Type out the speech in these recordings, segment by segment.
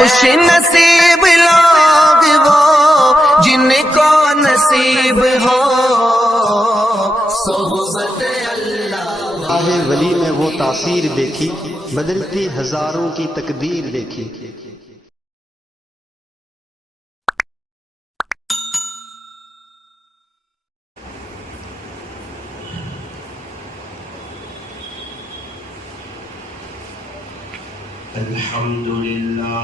خوش نصیب لوگ وہ جن کو نصیب ہو صحبت اللہ۔ راہ ولی میں وہ تاثیر دیکھی، بدلتی ہزاروں کی تقدیر دیکھی۔ الحمدللہ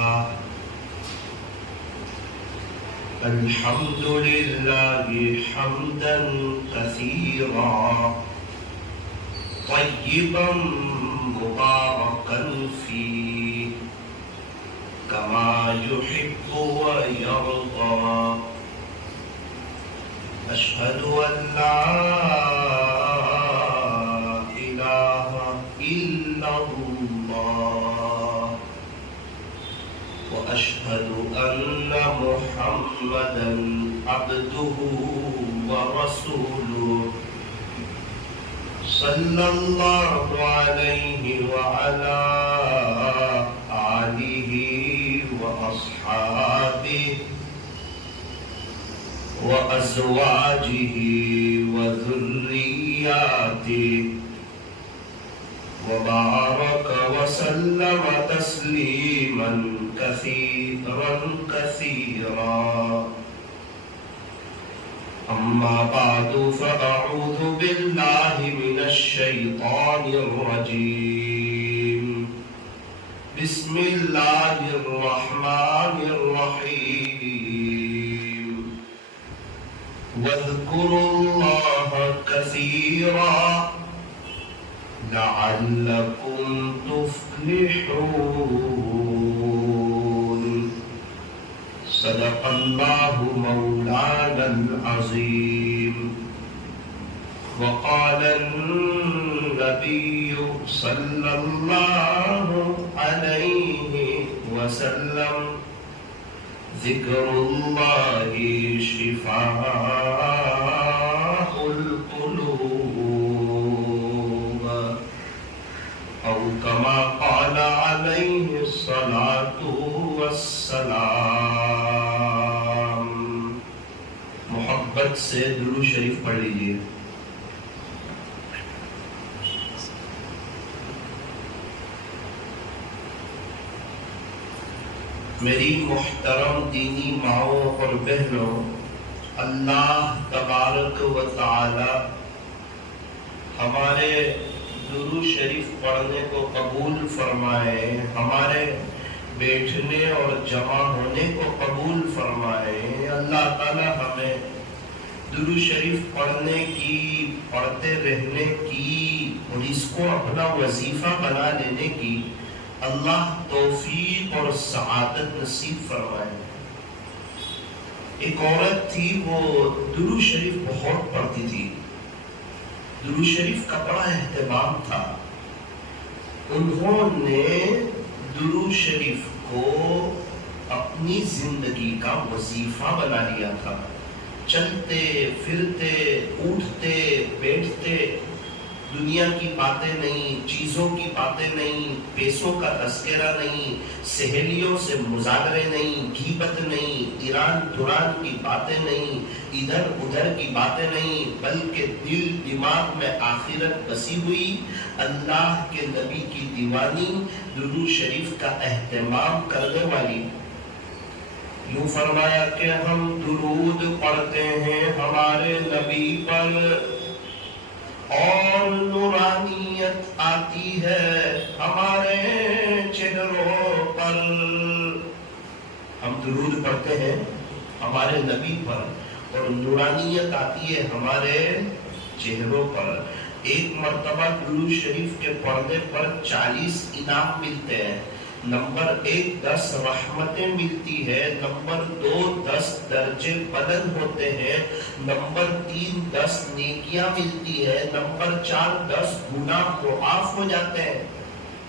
حمدا کثیرا طیبا مبارکا فیہ کما یحب ویرضی۔ اشہد ان لا الہ الا اللہ واشہد ان محمدا عبدہ ورسولہ صلی اللہ علیہ وعلی آلہ واصحابہ وازواجہ وذریاتہ وبارک وسلم تسلیما کثیرا کثیرا۔ اما بعد فاعوذ باللہ من الشیطان الرجیم۔ بسم اللہ الرحمن الرحیم۔ واذکروا اللہ کثیرا لعلکم تفلحون۔ صدق اللہ مولانا العظیم۔ وقال النبی صلی اللہ علیہ وسلم ذکر اللہ شفاء القلوب او کما قال علیہ الصلاۃ والسلام۔ محبت سے درود شریف پڑھ لیجیے۔ میری محترم دینی ماؤں اور بہنوں، اللہ تبارک و تعالی ہمارے درود شریف پڑھنے کو قبول فرمائے، ہمارے بیٹھنے اور جمع ہونے کو قبول فرمائے۔ اللہ تعالی ہمیں درود شریف پڑھنے کی، پڑھتے رہنے کی اور اس کو اپنا وظیفہ بنا لینے کی اللہ توفیق اور سعادت نصیب فرمائے۔ ایک عورت تھی، وہ درود شریف بہت پڑھتی تھی، درود شریف کا بڑا اہتمام تھا۔ انہوں نے درود شریف کو اپنی زندگی کا وظیفہ بنا لیا تھا۔ چلتے پھرتے اٹھتے بیٹھتے دنیا کی باتیں نہیں، چیزوں کی باتیں نہیں، پیسوں کا تذکرہ نہیں، سہیلیوں سے مذاکرے نہیں، غیبت نہیں، ایران دوران کی باتیں نہیں، ادھر ادھر کی باتیں نہیں، بلکہ دل دماغ میں آخرت بسی ہوئی، اللہ کے نبی کی دیوانی، درود شریف کا اہتمام کرنے والی۔ یوں فرمایا کہ ہم درود پڑھتے ہیں ہمارے نبی پر اور نورانیت آتی ہے ہمارے چہروں پر۔ ہم درود پڑھتے ہیں ہمارے نبی پر اور نورانیت آتی ہے ہمارے چہروں پر۔ ایک مرتبہ درود شریف کے پڑھنے پر 40 انعام ملتے ہیں۔ نمبر 1 10 رحمتیں ملتی ہے، نمبر 2 10 درجے بلند ہوتے ہیں، نمبر 3 10 نیکیاں ملتی ہے، نمبر 4 10 گناہ معاف ہو جاتے ہیں۔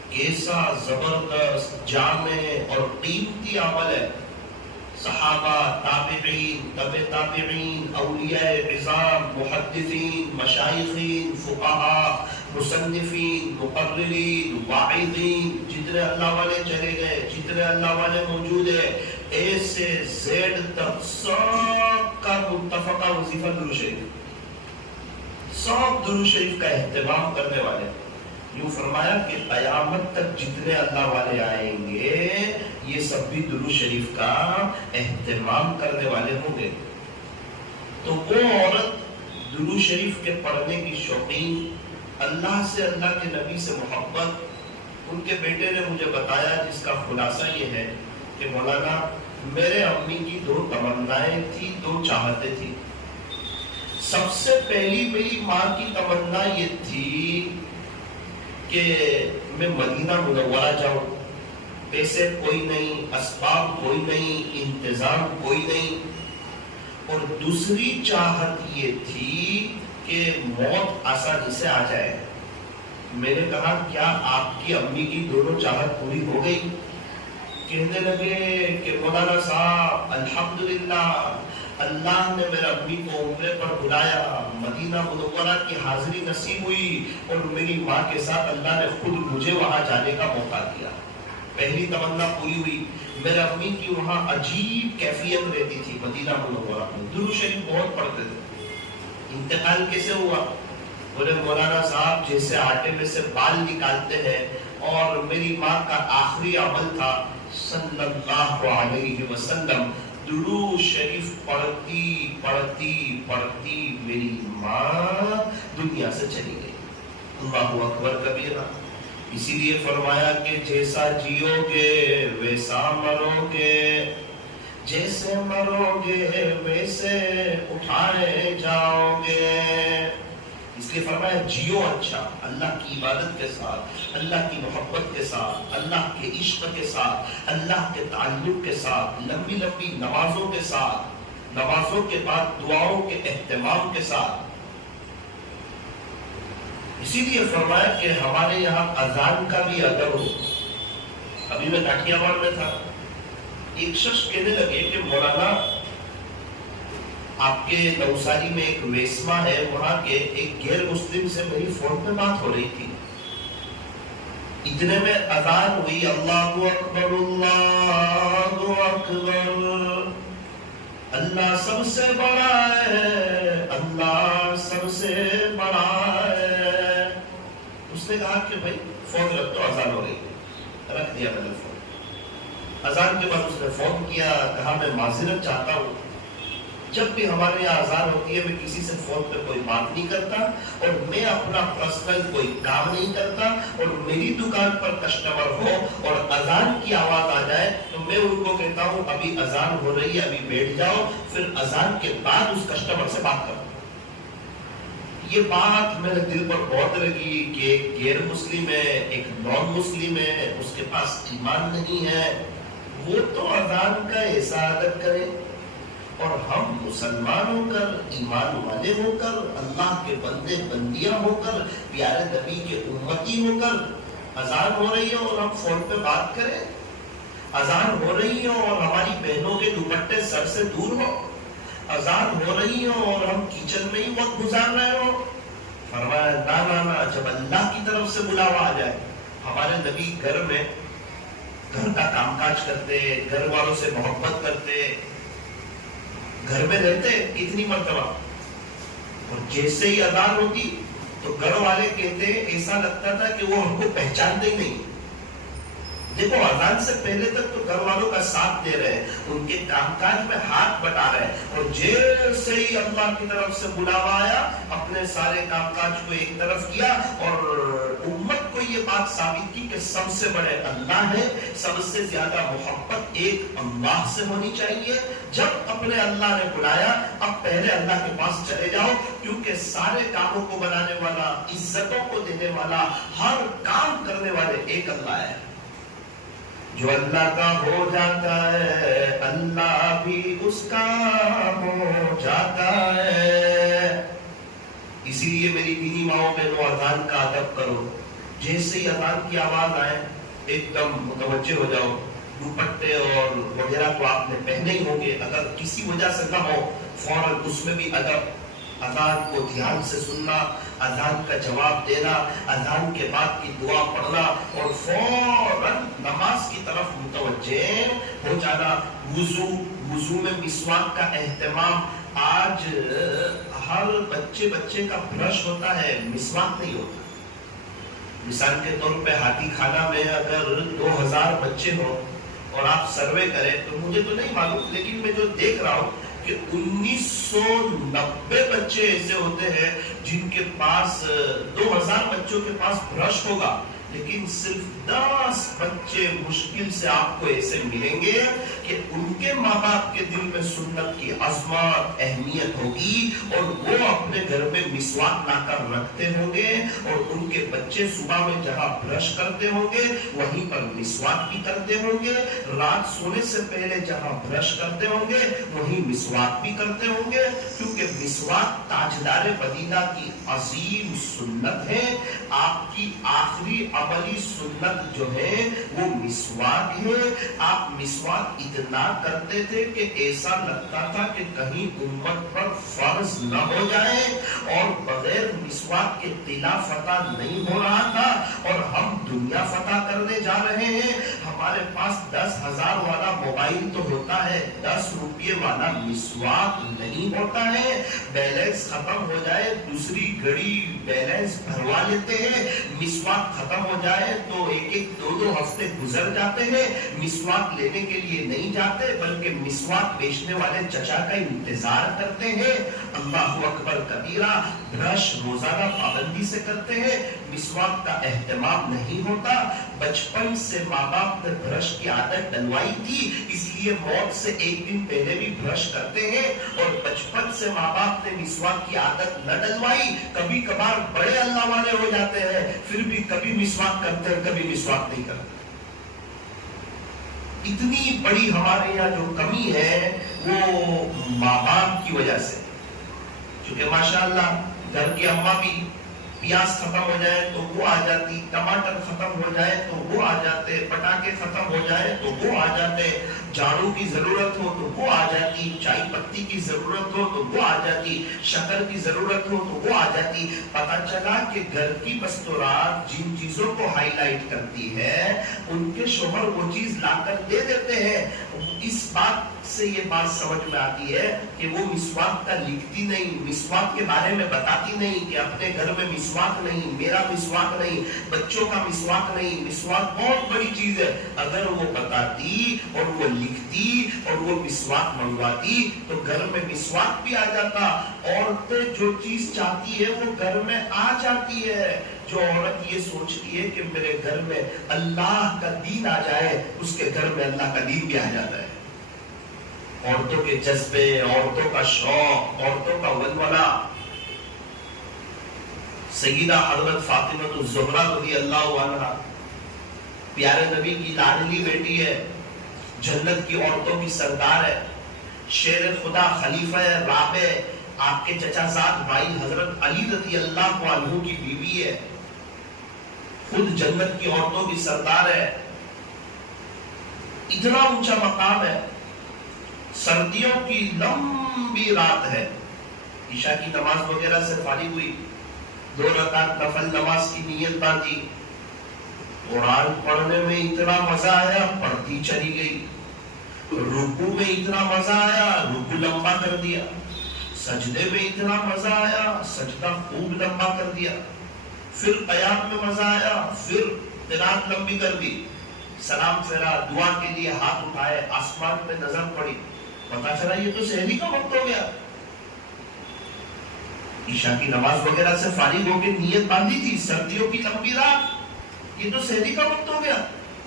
کیسا زبردست جامع اور قیمتی عمل ہے۔ صحابہ، تابعین، تبع تابعین، اولیاء عظام، محدثین، مشائخین، فقہاء، مصنفین، مقررین، واعظین، جتنے اللہ والے چلے گئے، جتنے اللہ والے موجود ہیں، اے سے زیڈ تک سب کا متفقہ وظیفہ درود شریف، سب درود شریف کا اہتمام کرنے والے. یوں فرمایا کہ قیامت تک جتنے اللہ والے آئیں گے یہ سب بھی درود شریف کا اہتمام کرنے والے ہوں گے. تو وہ عورت درود شریف کے پڑھنے کی شوقین، اللہ سے، اللہ کے نبی سے محبت، ان کے بیٹے نے مجھے بتایا جس کا خلاصہ یہ ہے کہ مولانا میرے امی کی 2 تمنائیں تھی، 2 چاہتیں تھی. سب سے پہلی میری ماں کی تمنا یہ تھی کہ میں مدینہ منورہ جاؤں، پیسے کوئی نہیں، اسباب کوئی نہیں، انتظام کوئی نہیں. اور دوسری چاہت یہ تھی کہ موت آسانی سے آ جائے. میں نے کہا کیا آپ کی امی کی دونوں چاہت پوری ہو گئی؟ کہنے لگے کہ مولانا صاحب الحمدللہ اللہ نے میرے امی کو عمرے پر بلایا، مدینہ منورہ کی حاضری نصیب ہوئی اور میری ماں کے ساتھ اللہ نے خود مجھے وہاں جانے کا موقع دیا. پہلی تمنا پوری ہوئی. میرے امی کی وہاں عجیب کیفیت رہتی تھی مدینہ منورہ میں، درود شریف بہت پڑھتے تھے. انتقال کیسے ہوا؟ بولے مولانا صاحب جیسے آٹے میں سے بال نکالتے ہیں، اور میری ماں کا آخری عمل تھا صلی اللہ علیہ وسلم درود شریف پڑھتی پڑھتی پڑھتی میری ماں دنیا سے چلی گئی. اللہ اکبر کبیرہ. اسی لیے فرمایا کہ جیسا جیو گے ویسا مرو گے، جیسے مرو گے ویسے اٹھائے جاؤ گے. اس لیے فرمایا جیو اچھا، اللہ کی عبادت کے ساتھ، اللہ کی محبت کے ساتھ، اللہ کے عشق کے ساتھ، اللہ کے تعلق کے ساتھ، لمبی لمبی نمازوں کے ساتھ، نمازوں کے بعد دعاؤں کے اہتمام کے ساتھ. اسی لیے فرمایا کہ ہمارے یہاں اذان کا بھی ادب ہو. ابھی میں کاٹیا واڑ میں تھا، ایک شخص کہنے لگے کہ مولانا آپ کے نوساری میں ایک ویسما ہے، وہاں کے ایک غیر مسلم سے میری فون پہ بات ہو رہی تھی. اتنے میں اذان ہوئی، اللہ اکبر اللہ اکبر، اللہ سب سے بڑا ہے، اللہ سب سے بڑا ہے. اس نے کہا کہ بھائی فون رکھ دو، اذان ہو رہی ہے. رکھ دیا میں نے فون. اذان کے بعد اس نے فون کیا، کہا میں معذرت چاہتا ہوں، جب بھی ہمارے یہاں اذان ہوتی ہے میں کسی سے فون پہ کوئی بات نہیں کرتا، اور میں اپنا پرسنل کوئی کام نہیں کرتا، اور میری دکان پر کسٹمر ہو اور اذان کی آواز آ جائے تو میں ان کو کہتا ہوں ابھی اذان ہو رہی ہے، ابھی بیٹھ جاؤ، پھر اذان کے بعد اس کسٹمر سے بات کرو. یہ بات میرے دل پر بہت لگی کہ ایک غیر مسلم ہے، ایک نان مسلم ہے، اس کے پاس ایمان نہیں ہے، وہ تو اذان کا ایسا ادب کرے، اور ہم مسلمان ہو کر، ایمان والے ہو کر، اللہ کے بندے بندیاں ہو کر، پیارے نبی کے امتی ہو کر اذان ہو رہی ہے اور ہم فون پہ بات کریں. اذان ہو رہی ہے اور ہماری بہنوں کے دوپٹے سر سے دور ہو، اذان ہو رہی ہے اور ہم کچن میں ہی وقت گزار رہے ہو. فرمایا نا جب اللہ کی طرف سے بلاوا آ جائے. ہمارے نبی گھر میں گھر کا کام کاج کرتے، گھر والوں سے محبت کرتے، گھر میں رہتے کتنی مرتبہ، اور جیسے ہی اذان ہوتی تو گھر والے کہتے ایسا لگتا تھا کہ وہ ہم کو پہچانتے ہی نہیں. دیکھو اذان سے پہلے تک تو گھر والوں کا ساتھ دے رہے ہیں، ان کے کام کاج میں ہاتھ بٹا رہے ہیں، اور جیسے ہی اللہ کی طرف سے بلاوا آیا اپنے سارے کام کاج کو ایک طرف کیا، اور امت کو یہ بات ثابت کی کہ سب سے بڑے اللہ ہے، سب سے زیادہ محبت ایک اللہ سے ہونی چاہیے. جب اپنے اللہ نے بلایا اب پہلے اللہ کے پاس چلے جاؤ، کیونکہ سارے کاموں کو بنانے والا، عزتوں کو دینے والا، ہر کام کرنے والے ایک اللہ ہے. جو اللہ کا ہو جاتا ہے اللہ بھی اس کا ہو جاتا ہے. اسی لیے میری دینی ماؤں بہنوں اذان کا ادب کرو. جیسے ہی اذان کی آواز آئے ایک دم متوجہ ہو جاؤ. دوپٹے اور وغیرہ کو آپ نے پہنے ہی ہوں گے، اگر کسی وجہ سے نہ ہو فوراً اس میں بھی ادب. اذان کو دھیان سے سننا، اذان کا جواب دینا، اذان کے بعد کی دعا پڑھنا اور فوراً نماز کی طرف متوجہ ہو جانا۔ وضو میں مسواک کا اہتمام، آج ہر بچے کا برش ہوتا ہے، مسواک نہیں ہوتا۔ مثال کے طور پہ ہاتھی خانہ میں اگر 2000 بچے ہوں اور آپ سروے کریں تو مجھے تو نہیں معلوم، لیکن میں جو دیکھ رہا ہوں کہ 1990 بچے ایسے ہوتے ہیں جن کے پاس 2000 بچوں کے پاس برش ہوگا، لیکن صرف 10 بچے مشکل سے آپ کو ایسے ملیں گے کہ ان کے ماں باپ کے دل میں سنت کی عظمت اہمیت ہوگی اور وہ اپنے گھر میں مسواک لا کر رکھتے ہوں گے، اور ان کے بچے صبح میں جہاں برش کرتے ہوں گے وہیں پر مسواک بھی کرتے ہوں گے، رات سونے سے پہلے جہاں برش کرتے ہوں گے وہیں مسواک بھی کرتے ہوں گے، کیونکہ مسواک تاجدار مدینہ کی عظیم سنت ہے۔ آپ کی آخری عملی سنت جو ہے وہ مسواک ہے۔ آپ مسواک اتنا کرتے تھے کہ ایسا لگتا تھا کہ کہیں امت پر فرض نہ ہو جائے، اور بغیر مسواک کے قلعہ فتح نہیں ہو رہا تھا، اور ہم دنیا فتح کرنے جا رہے ہیں۔ ہمارے پاس 10,000 والا موبائل تو ہوتا ہے، 10 روپے والا مسواک نہیں ہوتا ہے۔ بیلنس ختم ہو جائے دوسری گھڑی بیلنس بھروا لیتے ہیں، مسواک ختم ہو جائے تو 1-2 ہفتے گزر جاتے ہیں، مسواک لینے کے لیے نہیں جاتے بلکہ مسواک بیچنے والے چچا کا انتظار کرتے ہیں۔ اللہ اکبر کبیرہ، برش روزانہ پابندی سے کرتے ہیں، مسواک کا اہتمام نہیں ہوتا۔ بچپن سے ماں باپ نے برش کی عادت ڈلوائی تھی، اس لیے موت سے 1 دن پہلے بھی برش کرتے ہیں، اور بچپن سے ماں باپ نے مسواک کی عادت نہ ڈلوائی، کبھی کبھار بڑے اللہ والے ہو جاتے ہیں پھر بھی کبھی مسواک کرتے ہیں کبھی مسواک نہیں کرتے۔ اتنی بڑی ہمارے یہاں جو کمی ہے وہ ماں باپ کی وجہ سے، چونکہ ماشاءاللہ گھر کی اماں بھی پیاز ختم ہو جائے تو وہ آ جاتی، ٹماٹر ختم ہو جائے تو وہ آ جاتے، پٹاخے ختم ہو جائے تو وہ آ جاتے، جھاڑو کی ضرورت ہو تو وہ آ جاتی، چائے پتی کی ضرورت ہو تو وہ آ جاتی، شکر کی ضرورت ہو تو وہ آ جاتی۔ پتہ چلا کہ گھر کی مستورات جن چیزوں کو ہائی لائٹ کرتی ہے ان کے شوہر وہ چیز لا کر دے دیتے ہیں۔ اس بات سے یہ بات سمجھ میں آتی ہے کہ وہ مسواک کا لکھتی نہیں، مسواک کے بارے میں بتاتی نہیں کہ اپنے گھر میں مسواک نہیں، میرا مسواک نہیں، بچوں کا مسواک نہیں۔ مسواک بہت بڑی چیز ہے، اگر وہ بتاتی اور وہ لکھتی اور وہ مسواک منگواتی تو گھر میں مسواک بھی آ جاتا۔ عورتیں جو چیز چاہتی ہے وہ گھر میں آ جاتی ہے۔ جو عورت یہ سوچتی ہے کہ میرے گھر میں اللہ کا دین آ جائے، اس کے گھر میں اللہ کا دین بھی آ جاتا ہے۔ عورتوں کے جذبے، عورتوں کا شوق، عورتوں کا ولولہ۔ سیدہ حضرت فاطمہ الزہرا رضی اللہ عنہا پیارے نبی کی لاڈلی بیٹی ہے، جنت کی عورتوں کی سردار ہے، شیر خدا خلیفہ رابع آپ کے چچا زاد بھائی حضرت علی رضی اللہ عنہ کی بیوی ہے، خود جنت کی عورتوں کی سردار ہے۔ اتنا اونچا مقام ہے۔ سردیوں کی لمبی رات ہے، عشاء کی نماز وغیرہ سے فارغ ہوئی، 2 رکعت نفل نماز کی نیت باندھی، قرآن پڑھنے میں اتنا مزہ آیا پڑھتی چلی گئی، رکوع میں اتنا مزہ آیا رکوع لمبا کر دیا، سجدے میں اتنا مزہ آیا سجدہ خوب لمبا کر دیا، پھر قیام میں مزہ آیا پھر قرات لمبی کر دی، سلام پھیرا، دعا کے لیے ہاتھ اٹھائے، آسمان میں نظر پڑی، پتا چلا یہ تو سحری کا وقت ہو گیا۔ عشاء کی نماز وغیرہ سے فارغ ہو کے نیت باندھی تھی، سردیوں کی لمبی رات، یہ تو سحری کا وقت ہو گیا،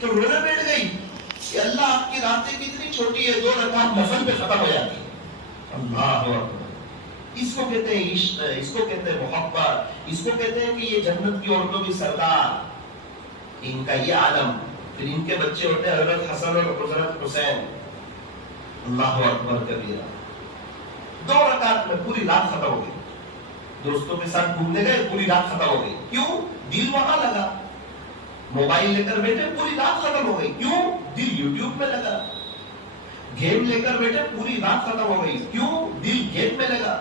تو رونے بیٹھ گئی کہ اللہ آپ کی راتیں کتنی چھوٹی ہے، 2 رکعت نفل پہ ختم ہو جاتی۔ اللہ اکبر، اس کو کہتے ہیں عشق، اس کو کہتے ہیں محبت، اس کو کہتے ہیں کہ یہ جنت کی عورتوں کی سردار، ان کا یہ عالم۔ پھر ان کے بچے ہوتے ہیں حضرت حسن اور حضرت حسین، اللہ اکبر کبیرہ۔ 2 رکعت میں پوری رات ختم ہو گئی، دوستوں کے ساتھ گھومنے گئے پوری رات ختم ہو گئی، کیوں؟ دل وہاں لگا، موبائل لے کر بیٹھے پوری رات ختم ہو گئی، کیوں؟ دل یوٹیوب میں لگا، گیم لے کر بیٹھے پوری رات ختم ہو گئی، کیوں؟ دل گیم میں لگا،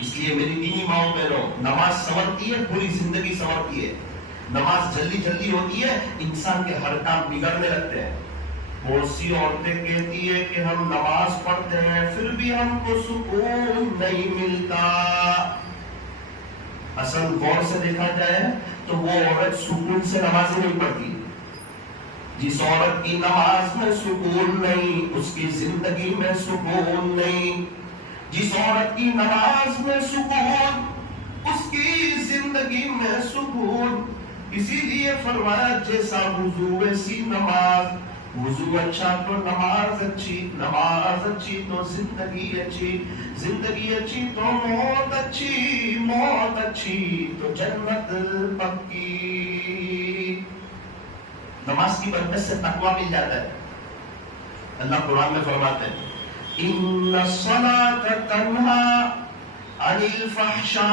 اس لیے میری دینی ماؤں بہنوں، نماز سنورتی ہے، پوری زندگی سنورتی ہے. نماز جلدی جلدی ہوتی ہے، انسان کے ہر کام بگڑنے لگتے ہیں. بہت سی عورتیں کہتی ہے کہ ہم نماز پڑھتے ہیں پھر بھی ہم کو سکون نہیں ملتا. اصل غور سے دیکھا جائے تو وہ عورت سکون سے نماز نہیں پڑھتی. جس عورت کی نماز میں سکون نہیں، اس کی زندگی میں سکون نہیں. جس عورت کی نماز میں سکون، اس کی زندگی میں سکون. اسی لیے فرمایا جیسا وضو ویسی نماز. وضو اچھا تو نماز اچھی، نماز اچھی تو زندگی اچھی، زندگی اچھی تو موت اچھی، موت اچھی تو جنت پکی. نماز کی برکت سے تقویٰ مل جاتا ہے. اللہ قرآن میں فرماتے ہیں ان الصلاۃ تنہی عن الفحشاء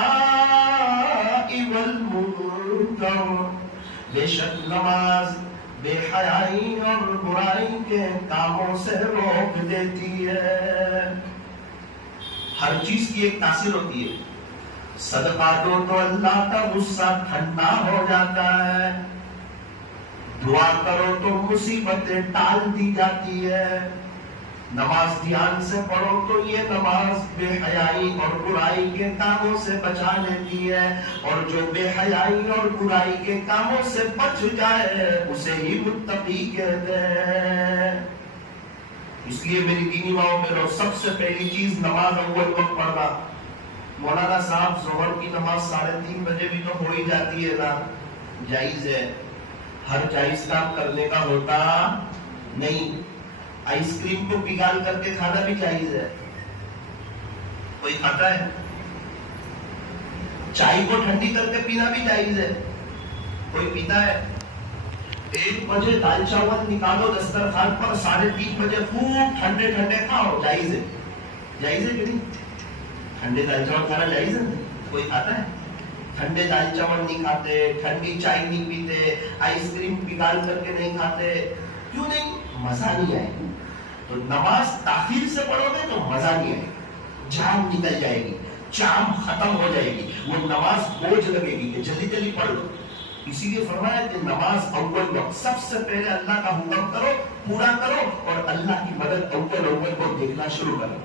والمنکر. بے شک نماز بے حیائی اور برائی کے کاموں سے روک دیتی ہے. ہر چیز کی ایک تاثیر ہوتی ہے. صدقہ دو تو اللہ کا غصہ ٹھنڈا ہو جاتا ہے. دعا کرو تو مصیبتیں ٹال دی جاتی ہے. نماز دھیان سے پڑھو تو یہ نماز بے حیائی اور برائی کے کاموں سے بچا لیتی ہے. اور جو بے حیائی اور برائی کے کاموں سے بچ جائے اسے ہی متقی کہتے ہیں. اس لیے میری دینی ماؤں میں سب سے پہلی چیز نماز اول وقت پڑھنا. مولانا صاحب ظہر کی نماز 3:30 بجے بھی تو ہو ہی جاتی ہے نا. جائز ہے، ہر جائز کام کرنے کا ہوتا نہیں. آئس کریم کو پگھال کر کے کھانا بھی جائز ہے. کوئی کھاتا ہے؟ چائے کو ٹھنڈی کر کے پینا بھی جائز ہے. کوئی پیتا ہے؟ 1 بجے دال چاول نکالو دسترخوان پر، 3:30 بجے خوب ٹھنڈے ٹھنڈے کھاؤ. جائز ہے؟ جائز ہے کہ نہیں؟ ٹھنڈے دال چاول کھانا جائز ہے. کوئی کھاتا ہے؟ ٹھنڈے دال چاول نہیں کھاتے، ٹھنڈی چائے نہیں پیتے، آئس کریم پگھال کر کے نہیں کھاتے. کیوں نہیں؟ مزہ نہیں آئے. تو نماز تاخیر سے پڑھو گے تو مزہ نہیں آئے گی. جان نکل جائے گی، چام ختم ہو جائے گی، وہ نماز بوجھ لگے گی کہ جلدی جلدی پڑھ لو. اسی لیے فرمایا کہ نماز اول وقت سب سے پہلے اللہ کا حکم کرو، پورا کرو، اور اللہ کی مدد اول کو دیکھنا شروع کرو.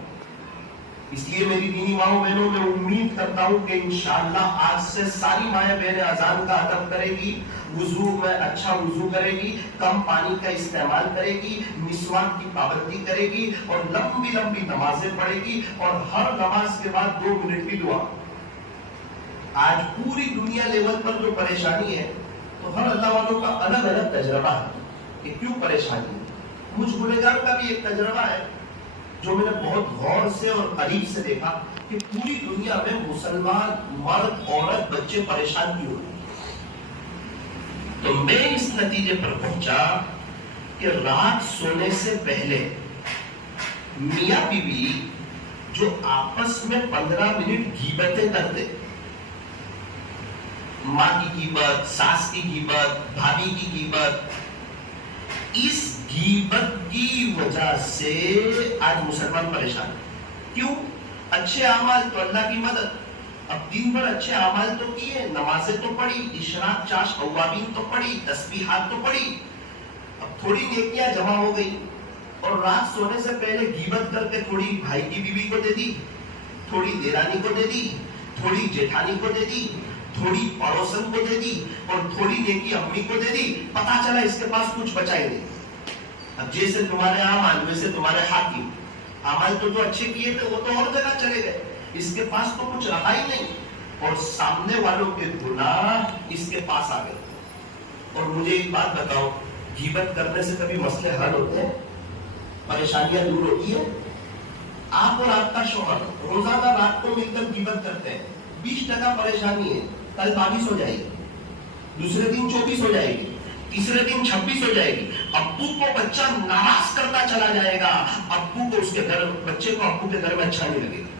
اس لیے میری دینی ماؤں بہنوں میں امید کرتا ہوں کہ انشاءاللہ آج سے ساری مائیں بہنیں اذان کا ادب کرے گی، وضو میں اچھا وضو کرے گی، کم پانی کا استعمال کرے گی، مسواک کی پابندی کرے گی، اور لمبی لمبی نمازیں پڑھے گی، اور ہر نماز کے بعد 2 منٹ کی دعا. آج پوری دنیا لیول پر جو پریشانی ہے تو ہر اللہ والوں کا الگ الگ تجربہ ہے کہ کیوں پریشانی ہے. مجھ گنہگار کا بھی ایک تجربہ ہے جو میں نے بہت غور سے اور قریب سے دیکھا کہ پوری دنیا میں مسلمان مرد عورت بچے پریشان کیوں ہیں. تو میں اس نتیجے پر پہنچا کہ رات سونے سے پہلے میاں بیوی جو آپس میں 15 منٹ غیبتیں کرتے، ماں کی غیبت، ساس کی غیبت، بھابھی کی غیبت، اس غیبت کی وجہ سے آج مسلمان پریشان ہے. کیوں؟ اچھے اعمال تو اللہ کی مدد. اب دن بھر اچھے اعمال تو کیے، نمازیں تو پڑھی، اشراق چاش اوابین تو پڑھی، تسبیحات تو پڑھی، اب تھوڑی نیکیاں جمع ہو گئی، اور رات سونے سے پہلے غیبت کر کے تھوڑی بھائی کی بیوی کو دے دی، تھوڑی دیرانی کو دے دی، تھوڑی جیٹھانی کو دے دی، تھوڑی پڑوسن کو دے دی، اور تھوڑی نیکی امی کو دے دی. پتا چلا اس کے پاس کچھ بچا ہی نہیں. اب جیسے تمہارے اعمال ویسے تمہارے حاکم. اعمال تو جو اچھے کیے تھے وہ تو اور جگہ چلے گئے، اس کے پاس تو کچھ رہا ہی نہیں، اور سامنے والوں کے گناہ اس کے پاس آ گئے. اور مجھے ایک بات بتاؤ، غیبت کرنے سے کبھی مسئلے حل ہوتے ہیں؟ پریشانیاں دور ہوتی ہیں؟ آپ اور آپ کا شوہر روزانہ رات کو مل کر غیبت کرتے ہیں، 20% پریشانی ہے، کل 22 ہو جائے گی، دوسرے دن 24 ہو جائے گی، تیسرے دن 26 ہو جائے گی. ابو کو بچہ نماز کرتا چلا جائے گا، ابو کو اس کے گھر، بچے کو ابو کے گھر میں اچھا نہیں لگے گا.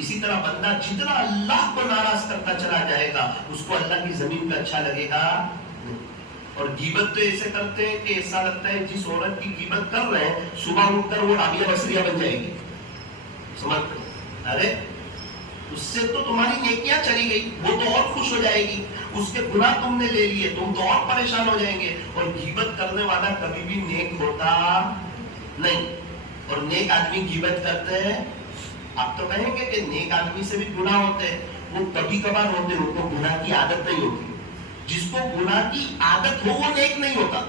اسی طرح بندہ جتنا اللہ کو ناراض کرتا چلا جائے گا اس کو اللہ کی زمین پہ اچھا لگے گا. اور غیبت تو ایسے کرتے ہیں کہ ایسا لگتا ہے جس عورت کی غیبت کر رہے ہیں صبح اٹھ کر وہ رابعہ بصریہ بن جائے گی. سمجھ ارے اس سے تو تمہاری نیکیاں چلی گئی، وہ تو اور خوش ہو جائے گی، اس کے گناہ تم نے لے لیے، تم تو اور پریشان ہو جائیں گے۔ اور غیبت کرنے والا کبھی بھی نیک ہوتا نہیں، اور نیک آدمی غیبت کرتے ہیں۔ آپ تو کہیں گے کہ نیک آدمی سے بھی گناہ ہوتے ہیں، وہ کبھی کبھار ہوتے ہیں، ان کو گناہ کی عادت نہیں ہوتی۔ جس کو گناہ کی عادت ہو وہ نیک نہیں ہوتا۔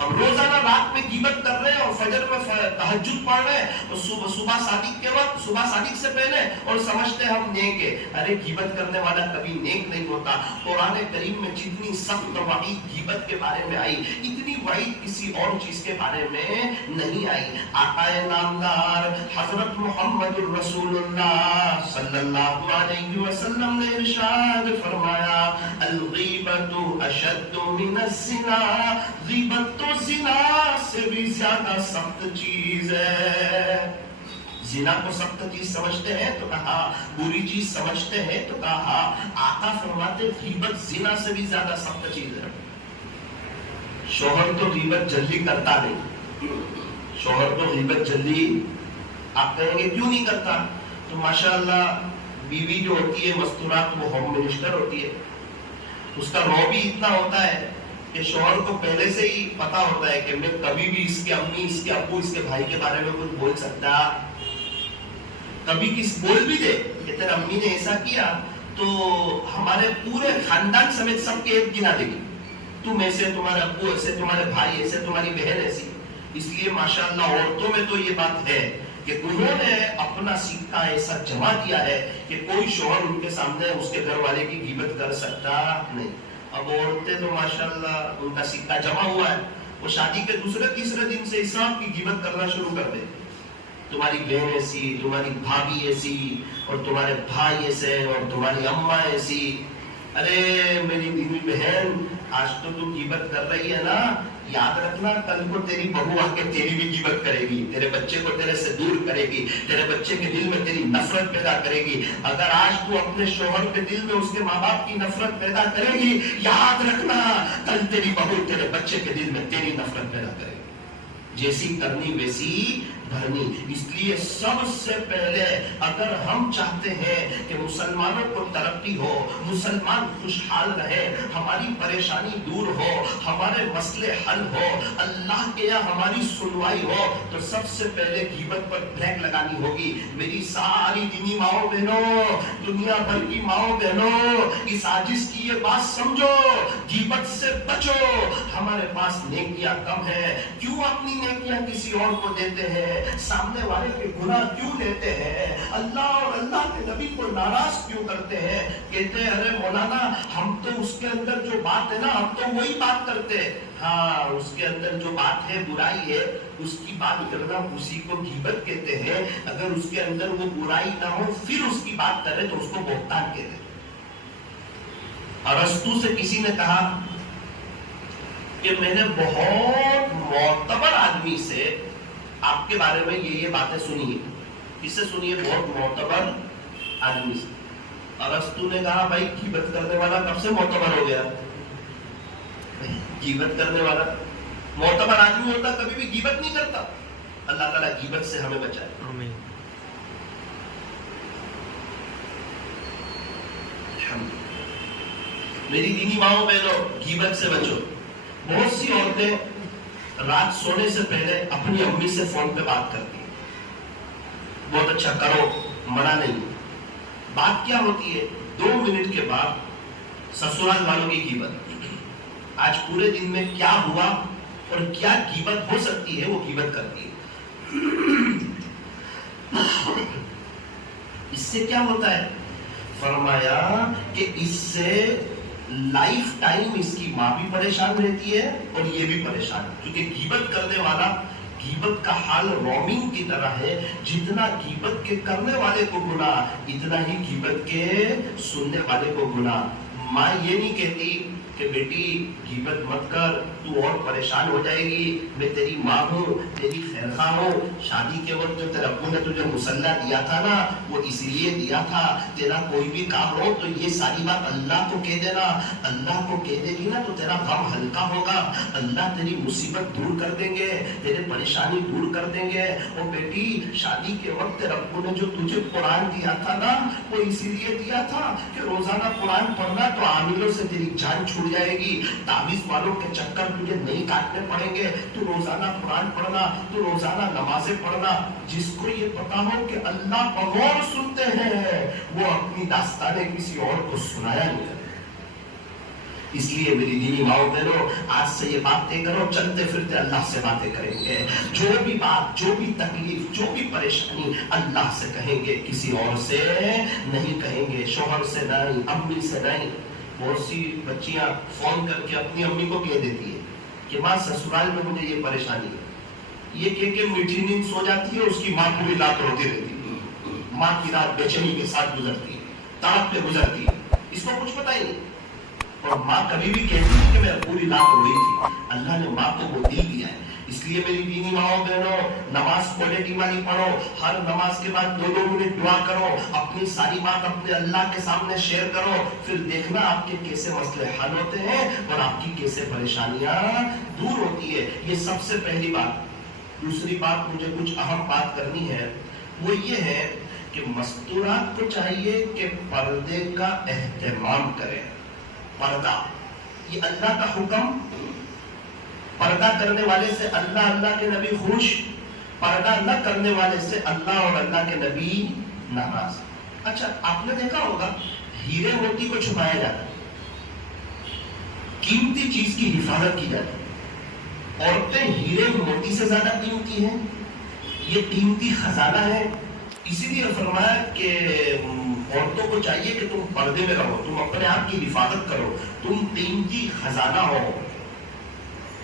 اب روزانہ رات میں غیبت کر رہے ہیں اور فجر میں تہجد پڑھ رہے ہیں اور صبح صادق کے وقت، صبح صادق سے پہلے، اور سمجھتے ہیں ہم نیک ہیں۔ ارے غیبت کرنے والا کبھی نیک نہیں ہوتا۔ قرآن کریم میں جتنی سخت وعید غیبت کے بارے میں آئی، اتنی وعید کسی اور چیز کے بارے میں نہیں آئی۔ آقا نامدار حضرت محمد رسول اللہ صلی اللہ علیہ وسلم نے ارشاد فرمایا، الغیبت اشد من الزنا، غیبت تو زنا سے بھی زیادہ سخت چیز ہے۔ زنا کو سخت چیز سمجھتے ہیں تو کہا، بری چیز سمجھتے ہیں تو کہا، آقا فرماتے غیبت زنا سے بھی زیادہ سخت چیز ہے۔ شوہر تو غیبت جلدی کرتا نہیں، شوہر تو غیبت جلدی، آپ کہیں گے کیوں نہیں کرتا؟ تو ماشاءاللہ بیوی جو ہوتی ہے مستورات، وہ ہوم منسٹر ہوتی ہے، اس کا رو بھی اتنا ہوتا ہے کہ شوہر کو پہلے سے ہی پتا ہوتا ہے کہ میں کبھی بھی اس کے امی، اس کے ابو، اس کے بھائی کے بارے میں کچھ بول سکتا، کبھی کس بول بھی دے کہ تیرے امی نے ایسا کیا تو ہمارے پورے خاندان سمیت سب کے ایک گنا دے گی، تم ایسے، تمہارے ابو ایسے، تمہارے بھائی ایسے، تمہاری بہن ایسی۔ اس لیے ماشاءاللہ عورتوں میں تو یہ بات ہے کہ انہوں نے اپنا سکہ ایسا جمع کیا ہے کہ کوئی شوہر ان کے سامنے اس کے گھر والے کی غیبت کر سکتا نہیں۔ اب عورتیں تو ماشاءاللہ ان کا سکہ جمع ہوا ہے، وہ شادی کے دوسرے تیسرے دن سے اسلام کی غیبت کرنا شروع کر دے، تمہاری بہن ایسی، تمہاری بھابھی ایسی، اور تمہارے بھائی ایسے، اور تمہاری اماں ایسی۔ ارے میری بیوی بہن، آج تو غیبت کر رہی ہے نا، یاد رکھنا کل کو تیری بہو آ کے تیری بھی غیبت کرے گی، تیرے بچے کو تیرے سے دور کرے گی، تیرے بچے کے دل میں تیری نفرت پیدا کرے گی۔ اگر آج تو اپنے شوہر کے دل میں اس کے ماں باپ کی نفرت پیدا کرے گی، یاد رکھنا کل تیری بہو تیرے بچے کے دل میں تیری نفرت پیدا کرے گی۔ جیسی کرنی ویسی بھرنی۔ اس لیے سب سے پہلے اگر ہم چاہتے ہیں کہ مسلمانوں کو ترقی ہو، مسلمان خوشحال رہے، ہماری پریشانی دور ہو، ہمارے مسئلے حل ہو، اللہ کے یہاں ہماری سنوائی ہو، تو سب سے پہلے غیبت پر بریک لگانی ہوگی۔ میری ساری دینی ماؤں بہنوں، دنیا بھر کی ماؤں بہنوں، اس عاجز کی یہ بات سمجھو، غیبت سے بچو۔ ہمارے پاس نیکیاں کم ہیں، کیوں اپنی نیکیاں کسی اور کو دیتے ہیں؟ سامنے والے کے گناہ کیوں لیتے ہیں؟ اللہ اور اللہ کے نبی کو ناراض کیوں کرتے ہیں؟ کہتے ہیں ارے مولانا ہم تو اس کے اندر جو بات ہے نا، ہم تو وہی بات کرتے ہیں۔ ہاں، اس کے اندر جو بات ہے، برائی ہے، اس کی بات کرنا اسی کو غیبت کہتے ہیں۔ اگر اس کے اندر وہ برائی نہ ہو پھر اس کی بات کرے تو اس کو بہتان کہتے ہیں۔ ارسطو سے کسی نے کہا کہ میں نے بہت معتبر آدمی سے آپ کے بارے میں یہ باتیں سنی ہے۔ کس سے سنی ہے؟ بہت معتبر آدمی سے۔ ارسطو نے کہا بھائی غیبت کرنے والا کب سے معتبر ہو گیا؟ غیبت کرنے والا معتبر آدمی ہوتا کبھی بھی غیبت نہیں کرتا۔ اللہ تعالیٰ غیبت سے ہمیں بچائے۔ آمین۔ میری دینی ماؤں بہنوں، غیبت سے بچو۔ بہت سی عورتیں رات سونے سے پہلے اپنی امی سے فون پہ بات کرتی ہیں۔ بہت اچھا، کرو، منع نہیں۔ بات کیا ہوتی ہے؟ 2 منٹ کے بعد سسرال والوں کی غیبت، آج پورے دن میں کیا ہوا اور کیا غیبت ہو سکتی ہے، وہ غیبت کرتی ہے۔ اس سے کیا ہوتا ہے؟ فرمایا کہ اس سے لائف ٹائم اس کی ماں بھی پریشان رہتی ہے اور یہ بھی پریشان، کیونکہ غیبت کرنے والا، غیبت کا حال رومنگ کی طرح ہے، جتنا غیبت کے کرنے والے کو گناہ اتنا ہی غیبت کے سننے والے کو گناہ۔ ماں یہ نہیں کہتی کہ کہ بیٹی غیبت مت کر، تو اور پریشان ہو جائے گی، میں تیری ماں ہوں، تیری خیرخواہ ہوں، شادی کے وقت جو تیرے ابو نے تجھے مسلح دیا تھا نا وہ اس لیے دیا تھا، تیرا کوئی بھی کام ہو تو یہ ساری بات اللہ کو کہہ دینا، اللہ کو کہہ دے گی نا تو تیرا غم ہلکا ہوگا، اللہ تیری مصیبت دور کر دیں گے، تیرے پریشانی دور کر دیں گے۔ اور بیٹی شادی کے وقت تیرے ابو نے جو تجھے قرآن دیا تھا نا وہ اسی لیے دیا تھا کہ روزانہ قرآن پڑھنا تو عاملوں سے تیری جان چھوٹ جائے گی، تعویذ والوں کے چکر تجھے نہیں کاٹنے پڑیں گے، تو روزانہ قرآن پڑھنا، تو روزانہ نمازیں پڑھنا۔ جس کو یہ پتا ہو کہ اللہ بغور سنتے ہیں وہ اپنی داستانیں کسی اور کو سنایا نہیں کرتے۔ اس لیے میری دینی ماؤں بہنوں آج سے یہ باتیں کرو، چلتے پھرتے اللہ سے باتیں کریں گے، جو بھی بات، جو بھی تکلیف، جو بھی پریشانی اللہ سے کہیں گے، کسی اور سے نہیں کہیں گے، شوہر سے نہیں، امی سے نہیں۔ بہت سی بچیاں فون کر کے اپنی امی کو کہہ دیتی ہے کہ ماں سسرال میں مجھے یہ پریشانی ہے، یہ کہہ کے میٹھی نیند سو جاتی ہے، اس کی ماں کو بھی رات روتی رہتی ہے، ماں کی رات بے چینی کے ساتھ گزرتی ہے، تڑپ پہ گزرتی ہے، اس کو کچھ پتہ ہی نہیں۔ اور ماں کبھی بھی کہتی ہے کہ میں پوری رات روئی تھی، اللہ نے ماں کو وہ دل دیا ہے۔ اس لیے میری دینی ماؤں بہنوں نماز کوالٹی والی پڑھو، ہر نماز کے بعد 2 منٹ دعا کرو، اپنی ساری بات اپنے اللہ کے سامنے شیئر کرو، پھر دیکھنا آپ کے کیسے مسئلے حل ہوتے ہیں اور آپ کی کیسے پریشانیاں دور ہوتی ہے۔ یہ سب سے پہلی بات۔ دوسری بات مجھے کچھ اہم بات کرنی ہے، وہ یہ ہے کہ مستورات کو چاہیے کہ پردے کا اہتمام کریں۔ پردہ یہ اللہ کا حکم، پردہ کرنے والے سے اللہ، اللہ کے نبی خوش، پردہ نہ کرنے والے سے اللہ اور اللہ کے نبی ناراض۔ اچھا آپ نے دیکھا ہوگا ہیرے موتی کو چھپایا جاتا ہے، قیمتی چیز کی حفاظت کی جاتی ہے۔ عورتیں ہیرے موتی سے زیادہ قیمتی ہیں، یہ قیمتی خزانہ ہے۔ اسی لیے فرمایا کہ عورتوں کو چاہیے کہ تم پردے میں رہو، تم اپنے آپ کی حفاظت کرو، تم قیمتی خزانہ ہو۔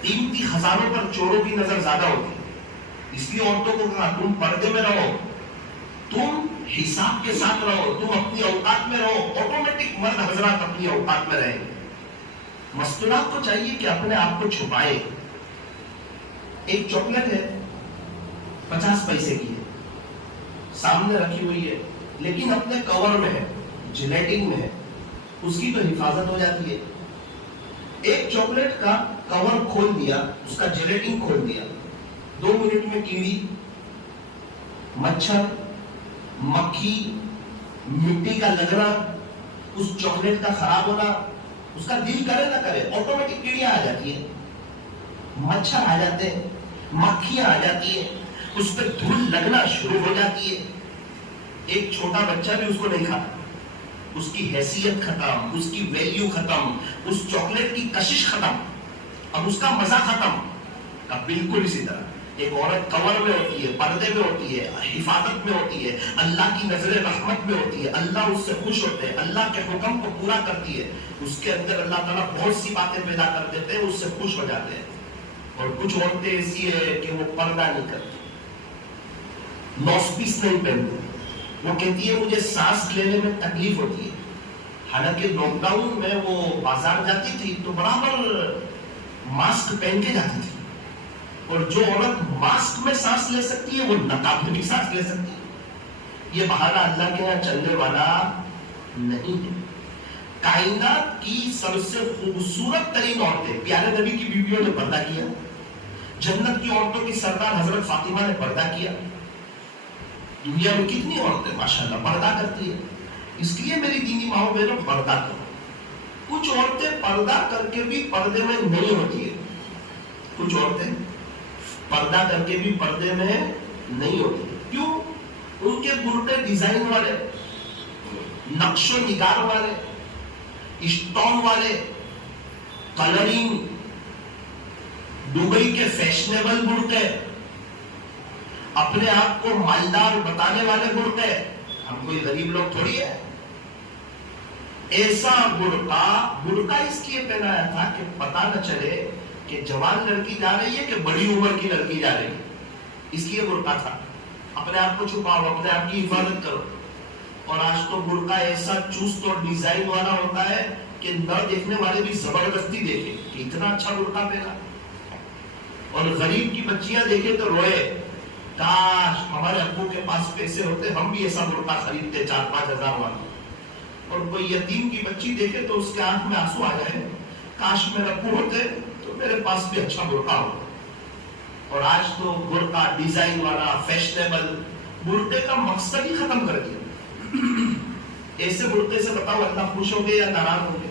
قیمتی خزانوں پر چوروں کی نظر زیادہ ہوتی ہے، اس لیے عورتوں کو کہا تم پردے میں رہو، تم حساب کے ساتھ رہو، تم اپنی اوقات میں رہو۔ آٹومیٹک مرد حضرات اپنی اوقات میں رہیں۔ مستورات کو چاہیے کہ اپنے آپ کو چھپائیں۔ ایک چاکلیٹ ہے 50 پیسے کی ہے، سامنے رکھی ہوئی ہے، لیکن اپنے کور میں ہے، جیلیٹن میں ہے، اس کی تو حفاظت ہو جاتی ہے۔ ایک چاکلیٹ کا کور کھول دیا، اس کا جیلیٹن کھول دیا، 2 منٹ میں کیڑی، مچھر، مکھی، مٹی کا لگنا، اس چاکلیٹ کا خراب ہونا، اس کا دل کرے نہ کرے آٹومیٹک کیڑیاں آ جاتی ہیں، مچھر آ جاتے ہیں، مکھیاں آ جاتی ہیں، اس پہ دھول لگنا شروع ہو جاتی ہے۔ ایک چھوٹا بچہ بھی اس کو نہیں کھاتا، اس کی حیثیت ختم، اس کی ویلیو ختم، اس چاکلیٹ کی کشش ختم، اب اس کا مزہ ختم۔ اب بالکل اسی طرح ایک عورت کور میں ہوتی ہے، پردے میں ہوتی ہے، حفاظت میں ہوتی ہے، اللہ کی نظر رحمت میں ہوتی ہے، اللہ اس سے خوش ہوتے ہیں، اللہ کے حکم کو پورا کرتی ہے، اس کے اندر اللہ تعالیٰ بہت سی باتیں پیدا کر دیتے ہیں، اس سے خوش ہو جاتے ہیں۔ اور کچھ عورتیں ایسی ہے کہ وہ پردہ نہیں کرتی، نوسپیس نہیں پہنتی، وہ کہتی ہے مجھے سانس لینے میں تکلیف ہوتی ہے۔ حالانکہ لاک ڈاؤن میں وہ بازار جاتی تھی تو برابر ماسک پہن کے جاتی تھی، اور جو عورت ماسک میں سانس لے سکتی ہے وہ نقاب میں بھی سانس لے سکتی ہے۔ یہ بہانہ اللہ کے یہاں چلنے والا نہیں ہے۔ کائنات کی سب سے خوبصورت ترین عورتیں پیارے نبی کی بیویوں نے پردہ کیا، جنت کی عورتوں کی سردار حضرت فاطمہ نے پردہ کیا۔ دنیا میں کتنی عورتیں ماشاءاللہ پردہ کرتی ہے۔ اس لیے میری دینی ماؤں بہنوں پردہ کرو۔ کچھ عورتیں پردہ کر کے بھی پردے میں نہیں ہوتی ہے، کچھ عورتیں پردہ کر کے بھی پردے میں نہیں ہوتی۔ کیوں؟ ان کے برقع ڈیزائن والے، نقش و نگار والے، اسٹون والے، کلرنگ، دبئی کے فیشنیبل برقع، اپنے آپ کو مالدار بتانے والے برقع۔ ہم کوئی غریب لوگ تھوڑی ہے۔ ایسا برقع اس لیے پہنایا تھا کہ پتہ نہ چلے کہ جوان لڑکی جا رہی ہے کہ بڑی عمر کی لڑکی جا رہی ہے، اس لیے برقع تھا۔ اپنے آپ کو چھپاؤ، اپنے آپ کی حفاظت کرو۔ اور آج تو برقع ایسا چست اور ڈیزائن والا ہوتا ہے کہ نہ دیکھنے والے بھی زبردستی دیکھیں کہ اتنا اچھا برقع پہنا، اور غریب کی بچیاں دیکھیں تو روئے، کاش ہمارے ابو کے پاس پیسے ہوتے ہم بھی ایسا برقع خریدتے 4-5 ہزار والا۔ اور کوئی یتیم کی بچی دیکھے تو اس کے آنکھ میں آنسو آ جائے، کاش میرے ابو ہوتے تو میرے پاس بھی اچھا برقع ہوتا۔ اور آج تو برقع ڈیزائن والا، فیشنیبل، برقعے کا مقصد ہی ختم کر دیا۔ ایسے برقعے سے بتاؤ اللہ خوش ہوں گے یا ناراض ہوں گے؟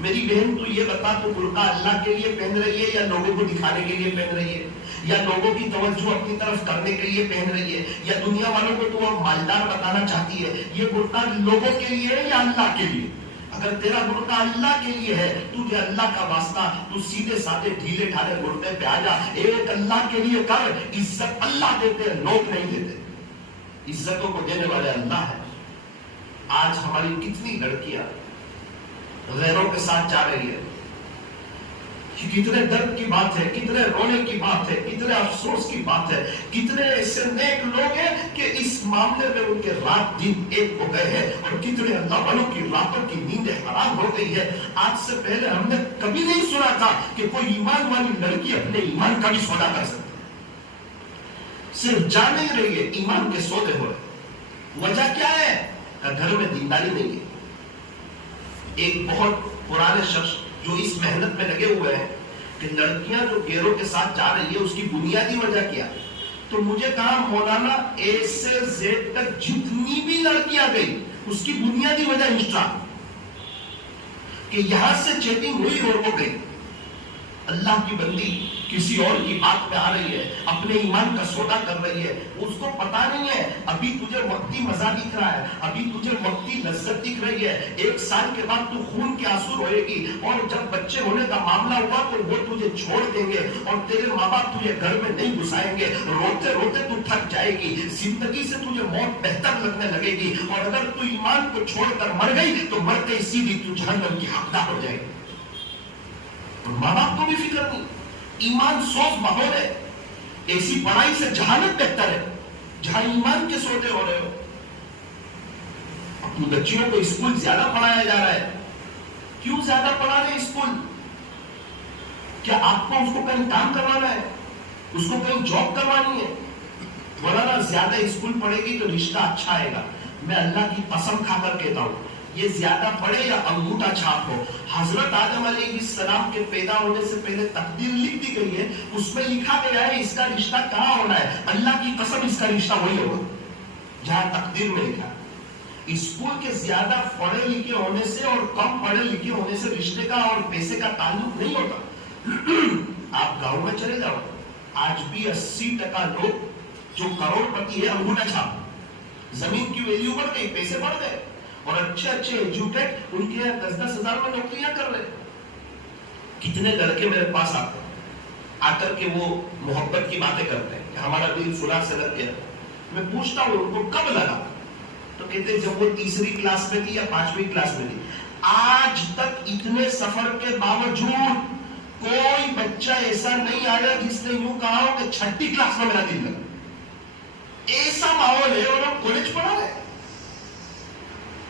میری بہن تو یہ بتا، تو برقع اللہ کے لیے پہن رہی ہے یا لوگوں کو دکھانے کے لیے پہن رہی ہے، یا لوگوں کی توجہ اپنی طرف کرنے کے لیے پہن رہی ہے، یا دنیا والوں کو تو مالدار بتانا چاہتی ہے؟ یہ برقع لوگوں کے لیے ہے یا اللہ کے لیے؟ اگر تیرا برقع اللہ کے لیے ہے، تجھے اللہ کا واسطہ تو سیدھے سادھے ڈھیلے ڈھالے برقعے پہ آ جا، ایک اللہ کے لیے کر۔ عزت اللہ دیتے ہیں، لوگ نہیں دیتے، عزتوں کو دینے والے اللہ ہے۔ آج ہماری کتنی لڑکیاں غیروں کے ساتھ جا رہی ہے، کتنے درد کی بات ہے، کتنے رونے کی بات ہے، کتنے افسوس کی بات ہے، کتنے ایسے نیک لوگ ہیں کہ اس معاملے میں ان کے رات دن ایک ہو گئے ہیں، اور کتنے اللہ والوں کی راتوں کی نیندیں حرام ہو گئی ہے۔ آج سے پہلے ہم نے کبھی نہیں سنا تھا کہ کوئی ایمان والی لڑکی اپنے ایمان کا بھی سودا کر سکتی، صرف جان نہیں رہی ہے، ایمان کے سودے ہو رہے۔ وجہ کیا ہے؟ گھر میں دینداری نہیں ہے۔ ایک بہت پرانے شخص جو اس محنت میں لگے ہوئے ہیں کہ لڑکیاں جو گیروں کے ساتھ جا رہی ہے اس کی بنیادی وجہ کیا، تو مجھے کہا مولانا اے سے زیڈ تک جتنی بھی لڑکیاں گئی اس کی بنیادی وجہ انسٹا، کہ یہاں سے چیٹنگ ہوئی اور وہ گئی۔ اللہ کی بندی کسی اور کی بات میں آ رہی ہے، اپنے ایمان کا سودا کر رہی ہے، اس کو پتا نہیں ہے ابھی تجھے وقتی مزہ دکھ رہا ہے، ابھی تجھے وقتی لذت دکھ رہی ہے، 1 سال کے بعد تو خون کے آنسو روئے گی، اور جب بچے ہونے کا معاملہ ہوا تو وہ تجھے چھوڑ دیں گے، اور تیرے ماں باپ تجھے گھر میں نہیں گھسائیں گے، روتے روتے تو تھک جائے گی، زندگی سے تجھے موت بہتر لگنے لگے گی، اور اگر تو ایمان کو چھوڑ کر مر گئی تو مرتے ہی سیدھی تو جہنم کی حقدار ہو جائے گی۔ ماں باپ کو بھی فکر نہیں، ایمان سوز ماحول ہے، ایسی پڑھائی سے جہالت بہتر ہے جہاں ایمان کے سودے ہو رہے ہو۔ اپنی بچیوں کو اسکول زیادہ پڑھایا جا رہا ہے، کیوں زیادہ پڑھا رہے اسکول؟ کیا آپ کو اس کو کہیں کام کروانا ہے، اس کو کہیں جاب کروانی ہے؟ مولانا زیادہ اسکول پڑھے گی تو رشتہ اچھا آئے گا، میں اللہ کی قسم کھا کر کہتا ہوں یہ زیادہ پڑھے یا انگوٹھا چھاپ ہو۔ حضرت آدم علیہ السلام کے پیدا ہونے سے پہلے تقدیر لکھ دی گئی ہے، اس میں لکھا گیا ہے اس کا رشتہ کہاں ہونا ہے، اللہ کی قسم اس کا رشتہ وہی ہوگا جہاں تقدیر میں لکھا۔ اسکول کے زیادہ پڑھے لکھے ہونے سے اور کم پڑھے لکھے ہونے سے رشتے کا اور پیسے کا تعلق نہیں ہوتا۔ آپ گاؤں میں چلے جاؤ، آج بھی 80% لوگ جو کروڑ پتی ہے انگوٹھا چھاپ، زمین کی ویلیو بڑھ گئی، پیسے بڑھ گئے، اور اچھے ایجوکیٹ ان کے 10-10 ہزار میں نوکریاں کر رہے۔ کتنے لڑکے میرے پاس آتے ہیں، آ کر کے وہ محبت کی باتیں کرتے ہیں کہ ہمارا دل فلاں سے لگ گیا۔ میں پوچھتا ہوں ان کو کب لگا، تو کہتے ہیں جب وہ 3ری کلاس میں تھی یا 5ویں کلاس میں تھی۔ آج تک اتنے سفر کے باوجود کوئی بچہ ایسا نہیں آیا جس نے یوں کہا ہو کہ 6ٹھی کلاس میں میرا دل لگا۔ ایسا ماحول ہے، اور ہم کالج پڑھا رہے ہیں،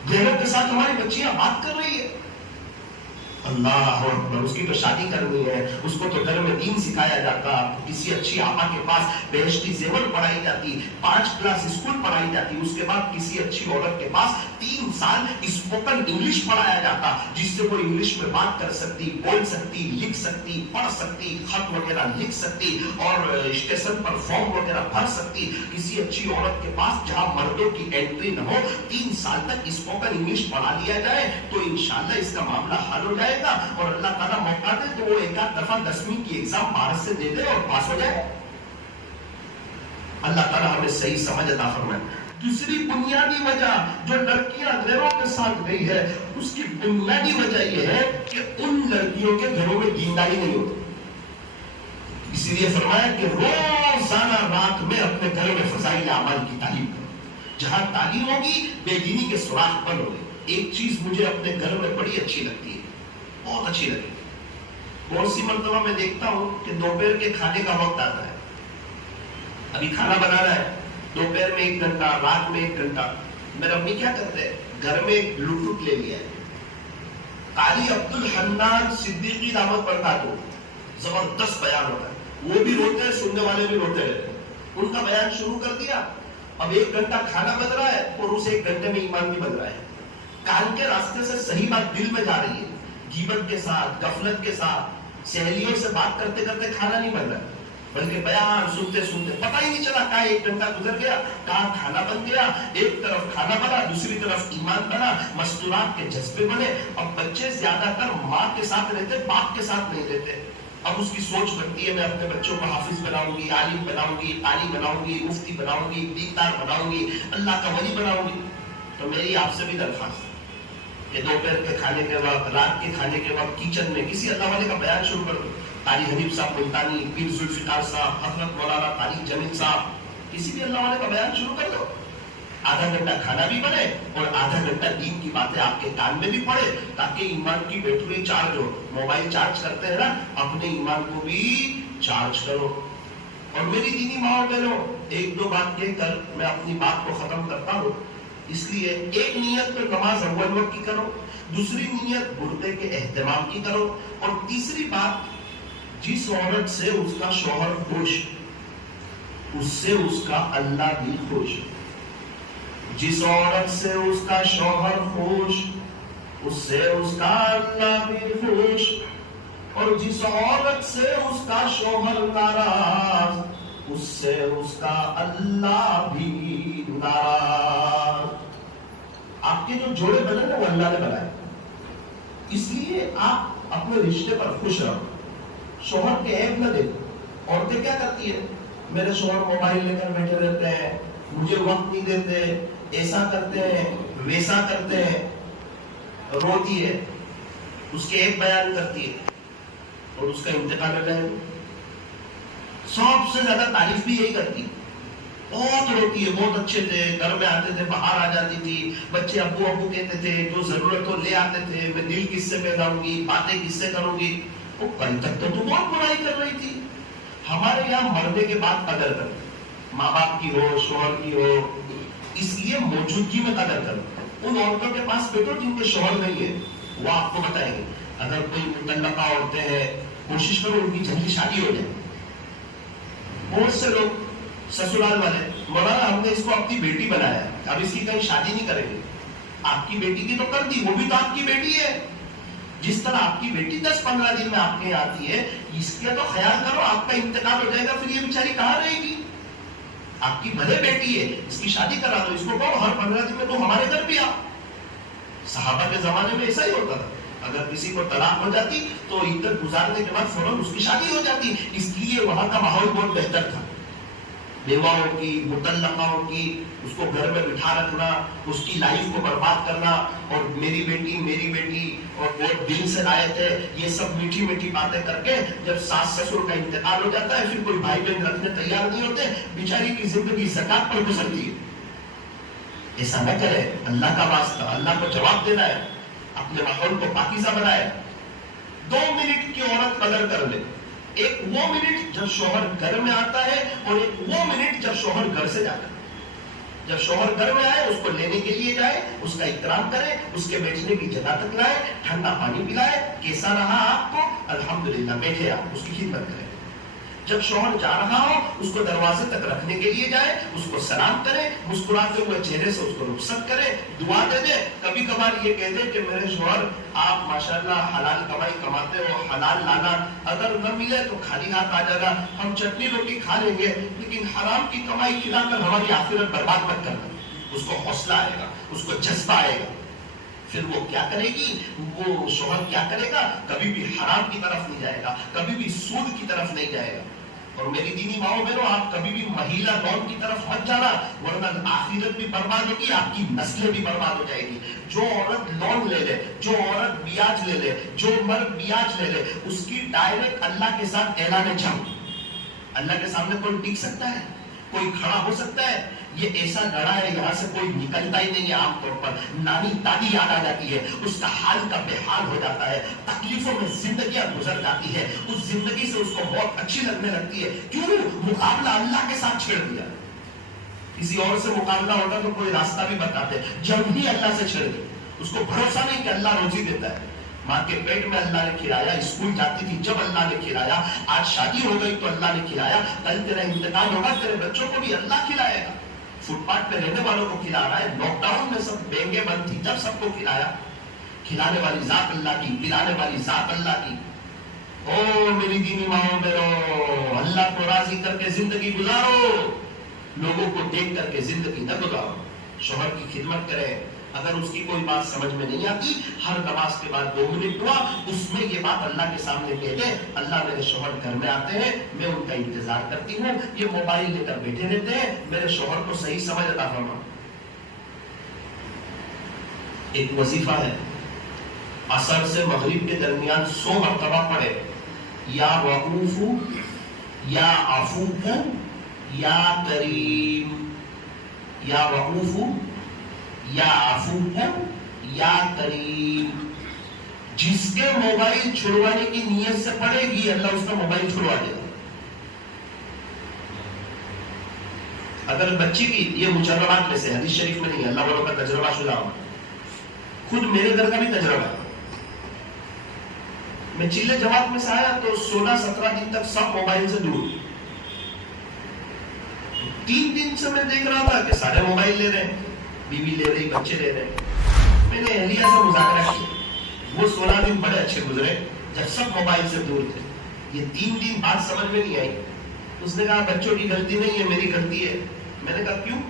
غیروں کے ساتھ ہماری بچیاں بات کر رہی ہے۔ اللہ اکبر، اس کی تو شادی کرنی ہے، اس کو تو گھر میں دین سکھایا جاتا، کسی اچھی آپا کے پاس بہشتی زیور پڑھائی جاتی، 5 کلاس اسکول پڑھائی جاتی، اس کے بعد کسی اچھی عورت کے پاس 3 سال اسپوکن انگلش پڑھایا جاتا، جس سے وہ انگلش میں بات کر سکتی، بول سکتی، لکھ سکتی، پڑھ سکتی، خط وغیرہ لکھ سکتی، اور اسٹیشن پر فارم وغیرہ بھر سکتی۔ کسی اچھی عورت کے پاس جہاں مردوں کی انٹری نہ ہو، 3 سال تک اسپوکن انگلش پڑھا لیا جائے تو انشاءاللہ اس کا معاملہ حل ہو جائے گا، اور اللہ تعالیٰ موقع دے تو وہ 1 آدھ دفعہ 10ویں کی ایگزام بھارت سے دے دے اور پاس ہو جائے۔ اللہ تعالیٰ ہمیں صحیح سمجھ عطا فرمائے۔ دوسری بنیادی وجہ جو لڑکیاں غیروں کے ساتھ گئی ہے، اس کی بنیادی وجہ یہ ہے کہ ان لڑکیوں کے گھروں میں دینداری نہیں ہوتی۔ اسی لیے فرمایا کہ روزانہ رات میں اپنے گھر میں فضائل اعمال کی تعلیم کرو، جہاں تعلیم ہوگی بے دینی کے سوراخ بند ہو گئے۔ ایک چیز مجھے اپنے گھر میں بڑی اچھی لگتی ہے، بہت اچھی لگی۔ بہت سی مرتبہ میں دیکھتا ہوں کہ دوپہر کے کھانے کا وقت آتا ہے، ابھی کھانا بنانا ہے، دوپہر میں 1 گھنٹہ، رات میں 1 گھنٹہ، میرا امی کیا کرتے ہیں، گھر میں بلوٹوتھ لے لیا ہے، قاری عبد الحنان صدیقی دامت برکاتہ، زبردست بیان ہوتا ہے، وہ بھی روتے ہیں، سننے والے بھی روتے رہتے ہیں۔ ان کا بیان شروع کر دیا، اب 1 گھنٹہ کھانا بن رہا ہے اور اس 1 گھنٹے میں ایمان بھی بن رہا ہے۔ کان کے راستے سے صحیح بات دل میں جا رہی ہے، غیبت کے ساتھ، غفلت کے ساتھ، سہیلیوں سے بات کرتے کرتے کھانا نہیں بن رہا، بلکہ بیان سنتے سنتے پتہ ہی نہیں چلا کہاں 1 گھنٹہ گزر گیا، کہاں کھانا بن گیا۔ ایک طرف کھانا بنا، دوسری طرف ایمان بنا، مستورات کے جذبے بنے۔ اب بچے زیادہ تر ماں کے ساتھ رہتے، باپ کے ساتھ نہیں رہتے۔ اب اس کی سوچ بنتی ہے میں اپنے بچوں کو حافظ بناؤں گی، عالم بناؤں گی، قاری بناؤں گی، مفتی بناؤں گی، دیندار بناؤں گی، اللہ کا ولی بناؤں گی۔ تو میری آپ سے بھی درخواست ہے کہ دوپہر کے کھانے کے وقت، رات کے کھانے کے وقت کچن میں کسی اللہ والے کا بیان شروع کر دو۔ قاری حنیف صاحب ملتانی، پیر ذوالفقار صاحب، حضرت مولانا طارق جمیل صاحب، کسی بھی اللہ والے کا بیان شروع کر دو۔ آدھا گھنٹہ کھانا بھی بنے اور آدھا گھنٹہ دین کی باتیں آپ کے کان میں بھی پڑے، تاکہ ایمان کی بیٹری چارج ہو۔ موبائل چارج کرتے ہیں نا، اپنے ایمان کو بھی چارج کرو۔ اور میری دینی ماں بہنوں، 1-2 بات کہہ کر میں اپنی بات کو ختم کرتا ہوں۔ اس لیے ایک نیت تو نماز اول وقت کی کرو، دوسری نیت مردے کے اہتمام کی کرو، اور تیسری بات جس عورت سے اس کا شوہر خوش، اس سے اس کا اللہ بھی خوش۔ جس عورت سے اس کا شوہر خوش، اس سے اس کا اللہ بھی خوش، اور جس عورت سے اس کا شوہر ناراض، اس سے اس کا اللہ بھی ناراض۔ آپ کے جو جوڑے بنے نا وہ اللہ نے بنائے، اس لیے آپ اپنے رشتے پر خوش رہو، شوہر کے عیب نہ دیکھو۔ عورتیں کیا کرتی ہیں؟ میرے شوہر موبائل لے کر بیٹھے رہتے ہیں، مجھے وقت نہیں دیتے، ایسا کرتے ہیں، ویسا کرتے ہیں، روتی ہے، اس کے ایک بیان کرتی ہے اور اس کا انتقال ہو جائے۔ سب سے زیادہ تعریف بھی یہی کرتی ہے، بہت روتی ہے، بہت اچھے تھے، گھر میں آتے تھے، باہر آ جاتی تھی، بچے ابو ابو کہتے تھے، جو ضرورت ہو لے آتے تھے، میں دل کس سے پھیلاؤں گی، باتیں کس سے کروں گی۔ وہ کل تک تو بہت برائی کر رہی تھی۔ ہمارے یہاں مرنے کے بعد قدر کرو، ماں باپ کی ہو، شوہر کی ہو، اس لیے موجودگی میں قدر کرو۔ ان عورتوں کے پاس بیٹھو جن کے شوہر نہیں ہے، وہ آپ کو بتائیں گے۔ اگر کوئی مطلقہ عورتیں ہیں، کوشش کرو ان کی جلدی شادی ہو جائے۔ بہت سے لوگ سسرال والے، مولانا ہم نے اس کو اپنی بیٹی بنایا ہے، اب اس کی کہیں شادی نہیں کریں گے۔ آپ کی بیٹی کی تو کر دی، وہ بھی تو آپ کی بیٹی ہے۔ جس طرح آپ کی بیٹی 10-15 دن میں آپ کے یہاں آتی ہے، اس کا تو خیال کرو، آپ کا انتقال ہو جائے گا، پھر یہ بیچاری کہاں رہے گی؟ آپ کی بھلے بیٹی ہے، اس کی شادی کرا دو، اس کو کہو ہر 15 دن میں تو ہمارے گھر بھی آ۔ صحابہ کے زمانے میں ایسا ہی ہوتا تھا، اگر کسی کو طلاق ہو جاتی تو عدت گزارنے کے بعد فوراً اس کی شادی ہو جاتی، اس لیے وہاں کا ماحول بہت بہتر تھا۔ بیواؤں کی، مطلقاؤں کی، اس کو گھر میں بٹھا رکھنا، اس کی لائف کو برباد کرنا، اور میری بیٹی اور بہت دل سے لائے تھے، یہ سب میٹھی میٹھی باتیں کر کے جب ساس سسر کا انتقال ہو جاتا ہے، پھر کوئی بھائی بہن رکھنے تیار نہیں ہوتے، بیچاری کی زندگی زکات پر گزرتی ہے۔ ایسا نہ کرے، اللہ کا واسطہ، اللہ کو جواب دینا ہے، اپنے ماحول کو پاکیزہ بنائے۔ 2 منٹ کی عورت قدر کر لے، ایک وہ منٹ جب شوہر گھر میں آتا ہے، اور ایک وہ منٹ جب شوہر گھر سے جاتا ہے۔ جب شوہر گھر میں آئے، اس کو لینے کے لیے جائے، اس کا اکرام کرے، اس کے بیٹھنے کی جگہ تک لائے، ٹھنڈا پانی پلائے، کیسا رہا آپ کو، الحمدللہ، بیٹھے آپ، اس کی خدمت کریں۔ جب شوہر جا رہا ہو، اس کو دروازے تک رکھنے کے لیے جائے، اس کو سلام کرے، مسکراتے ہوئے چہرے سے اس کو رخصت کرے، دعا دے دے۔ کبھی کبھار یہ کہہ دے کہ میرے شوہر آپ ماشاءاللہ حلال کمائی کماتے ہو، حلال لانا، اگر نہ ملے تو خالی ہاتھ آ جانا، ہم چٹنی روٹی کھا لیں گے، لیکن حرام کی کمائی کھلا کر ہماری آخرت برباد مت کرنا۔ اس کو حوصلہ آئے گا، اس کو جذبہ آئے گا، پھر وہ کیا کرے گی، وہ شوہر کیا کرے گا، کبھی بھی حرام کی طرف نہیں جائے گا، کبھی بھی سود کی طرف نہیں جائے گا۔ اور میری دینی ماؤں بہنوں، آپ کبھی بھی مہیلا لون کی طرف مت جانا، ورنہ آخرت بھی برباد ہوگی، آپ کی نسلیں بھی برباد ہو جائے گی۔ جو عورت لون لے لے، جو عورت بیاج لے لے، جو مرد بیاج لے لے، اس کی ڈائریکٹ اللہ کے ساتھ اعلان جنگ۔ اللہ کے سامنے کوئی ٹک سکتا ہے؟ کوئی کھڑا ہو سکتا ہے؟ یہ ایسا گڑھا ہے، یہاں سے کوئی نکلتا ہی نہیں ہے۔ عام طور پر نانی دادی یاد آ جاتی ہے، اس کا حال کا بے حال ہو جاتا ہے، تکلیفوں میں زندگیاں گزر جاتی ہے، اس زندگی سے اس کو بہت اچھی لگنے لگتی ہے۔ کیوں؟ مقابلہ اللہ کے ساتھ چھیڑ دیا۔ کسی اور سے مقابلہ ہوتا تو کوئی راستہ بھی بتاتے، جب بھی اللہ سے چھیڑ دے، اس کو بھروسہ نہیں کہ اللہ روزی دیتا ہے، ماں کے پیٹ میں اللہ نے کھلایا, اسکول جاتی تھی جب اللہ نے کھلایا, آج شادی ہو گئی تو اللہ نے کھلایا, کل تیرا انتقال ہوگا تیرے بچوں کو بھی اللہ کھلائے گا. فٹ پاتھ پہ رہنے والوں کو کھلا رہا ہے. لاک ڈاؤن میں سب بینگیں بند تھی جب سب کو کھلایا. کھلانے والی ذات اللہ کی, پلانے والی ذات اللہ کی. او میری دینی ماں بہنوں, اللہ کو راضی کر کے زندگی گزارو, لوگوں کو دیکھ کر کے زندگی نہ گزارو. شوہر کی خدمت کرے, اگر اس کی کوئی بات سمجھ میں نہیں آتی, ہر نماز کے بعد 2 منٹ ہوا, اس میں یہ بات اللہ کے سامنے کہہ دے, اللہ میرے شوہر گھر میں آتے ہیں, میں ان کا انتظار کرتی ہوں, یہ موبائل لے کر بیٹھے رہتے ہیں, میرے شوہر کو صحیح سمجھ عطا فرما. ایک وظیفہ ہے, عصر سے مغرب کے درمیان 100 مرتبہ پڑھے, یا رؤوف یا عفو یا کریم, یا رؤوف یا عفو یا کریم. جس کے موبائل چھڑوانے کی نیت سے پڑے گی اللہ اس کا موبائل چھڑوا دے گا. اگر بچی کی, یہ مجربات میں سے, حدیث شریف میں نہیں, اللہ والوں کا تجربہ شدہ ہوں, خود میرے گھر کا بھی تجربہ ہے. میں چلے جماعت میں سے آیا تو 16-17 دن تک سب موبائل سے دور. 3 دن سے میں دیکھ رہا تھا کہ سارے موبائل لے رہے ہیں, بیوی لے رہی, بچے لے رہے. میں نے اہلیہ سے مذاکرہ کیا, وہ 16 دن بڑے اچھے گزرے جب سب موبائل سے دور تھے. یہ 3 دن بات سمجھ میں نہیں آئی. اس نے کہا بچوں کی غلطی نہیں ہے, میری غلطی ہے. میں نے کہا کیوں؟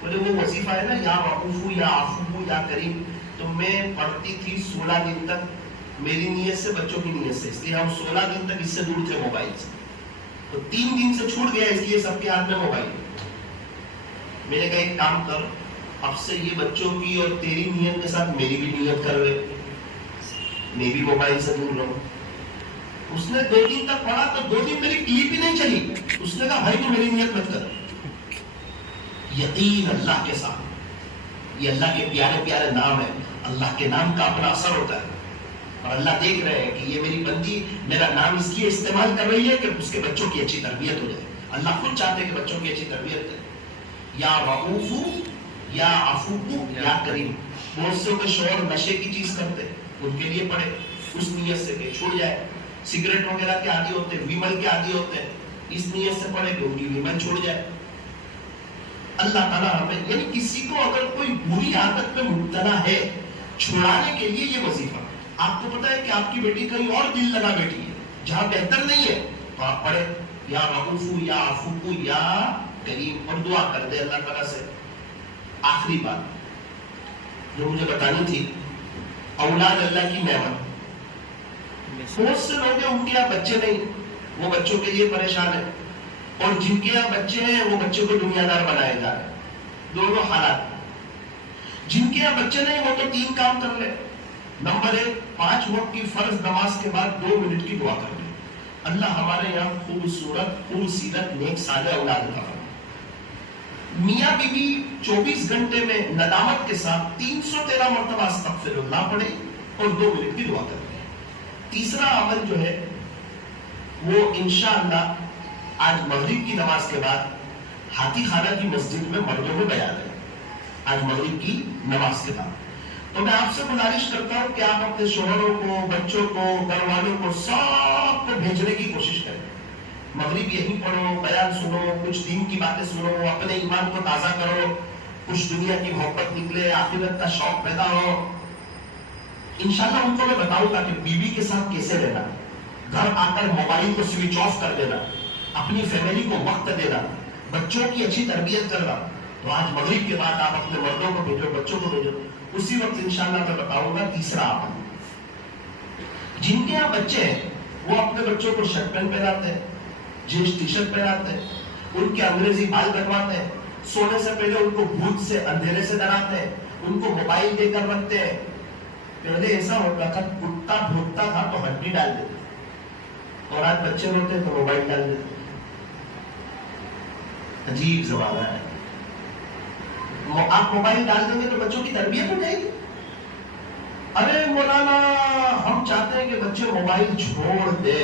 بولے وہ وظیفہ ہے نا, یا رؤوف یا عفو یا کریم, تو میں پڑھتی تھی 16 دن تک میری نیت سے, بچوں کی نیت سے, اس لیے ہم 16 دن تک اس سے دور تھے موبائل سے. تو 3 دن سے چھوٹ گیا, اس لیے سب کے ہاتھ میں موبائل. میں نے کہا ایک کام کر, اب سے یہ بچوں کی اور تیری نیت کے ساتھ میری بھی نیت کر لے, میں بھی موبائل سے دور رہوں. اس نے 2 دن تک پڑھا تو 2 دن میری کلپ ہی نہیں چلی. اس نے کہا بھائی تو میری نیت مت کر. یقین اللہ کے ساتھ, یہ اللہ کے پیارے پیارے نام ہے, اللہ کے نام کا اپنا اثر ہوتا ہے. اور اللہ دیکھ رہے ہیں کہ یہ میری بندی میرا نام اس لیے استعمال کر رہی ہے کہ اس کے بچوں کی اچھی تربیت ہو جائے. اللہ خود چاہتے ہیں کہ بچوں کی اچھی تربیت کرے. یا رؤوف یا عفو یا کریم. بہت سے کے شوہر نشے کی چیز کرتے, ان کے لیے پڑھے اس نیت سے کہ چھوڑ جائے. سگریٹ وغیرہ کے عادی ہوتے ہیں, ویمل کے عادی ہوتے ہیں, اس نیت سے پڑھے کہ ان کی ویمل چھوڑ جائے. اللہ تعالیٰ ہمیں, یعنی کسی کو اگر کوئی بری عادت میں مبتلا ہے, چھڑانے کے لیے یہ وظیفہ. آپ کو پتا ہے کہ آپ کی بیٹی کہیں اور دل لگا بیٹھی ہے جہاں بہتر نہیں ہے, تو آپ پڑھے یا رؤوف یا عفو یا کریم, اور دعا کر دے اللہ تعالیٰ سے. آخری بات جو مجھے بتانی تھی, اولاد اللہ کی نعمت. بہت سے لوگ ہیں ان کے یہاں بچے نہیں, وہ بچوں کے لیے پریشان ہیں, اور جن کے یہاں بچے ہیں وہ بچوں کو دنیا دار بنائے جا رہے ہیں. دونوں حالات. جن کے یہاں بچے نہیں وہ تو 3 کام کر لے. نمبر 1, 5 وقت کی فرض نماز کے بعد 2 منٹ کی دعا کر لے, اللہ ہمارے یہاں خوبصورت خوبصیرت نیک صالح اولاد کا. میاں بیوی 24 گھنٹے میں ندامت کے ساتھ 313 مرتبہ استغفر اللہ پڑھے اور 2 منٹ کی دعا کر لے. تیسرا عمل جو ہے وہ انشاءاللہ آج مغرب کی نماز کے بعد ہاتھی خانہ کی مسجد میں مردوں میں بیان ہے, آج مغرب کی نماز کے بعد. تو میں آپ سے گزارش کرتا ہوں کہ آپ اپنے شوہروں کو, بچوں کو, گھر والوں کو سب کو بھیجنے کی کوشش کریں. مغرب یہیں پڑھو, بیان سنو, کچھ دین کی باتیں سنو, اپنے ایمان کو تازہ کرو, کچھ دنیا کی محبت نکلے, آخرت کا شوق پیدا ہو. انشاءاللہ ان کو میں بتاؤں گا کہ بیوی کے ساتھ کیسے رہنا, گھر آ کر موبائل کو سوئچ آف کر دینا, اپنی فیملی کو وقت دینا, بچوں کی اچھی تربیت کرنا. تو آج مغرب کے بعد آپ اپنے مردوں کو بھیجو, بچوں کو بھیجو. اسی وقت انشاءاللہ میں بتاؤں گا تیسرا عمل. جن کے یہاں بچے ہیں وہ اپنے بچوں کو شرٹ پینٹ پہناتے ہیں, جینس ٹی شرٹ پہناتے ہیں, ان کے انگریزی بال کٹواتے ہیں, سونے سے پہلے ان کو بھوت سے, اندھیرے سے ڈراتے ہیں, ان کو موبائل دے کر رکھتے ہیں. پہلے ایسا ہوتا تھا, کتا بھوکتا تھا تو ہڈی ڈال دیتے, اور آج بچے روتے تو موبائل ڈال دیتے. عجیب زمانہ ہے. آپ موبائل ڈال دیں گے تو بچوں کی تربیت ہو جائے گی. ارے مولانا ہم چاہتے ہیں کہ بچے موبائل چھوڑ دے.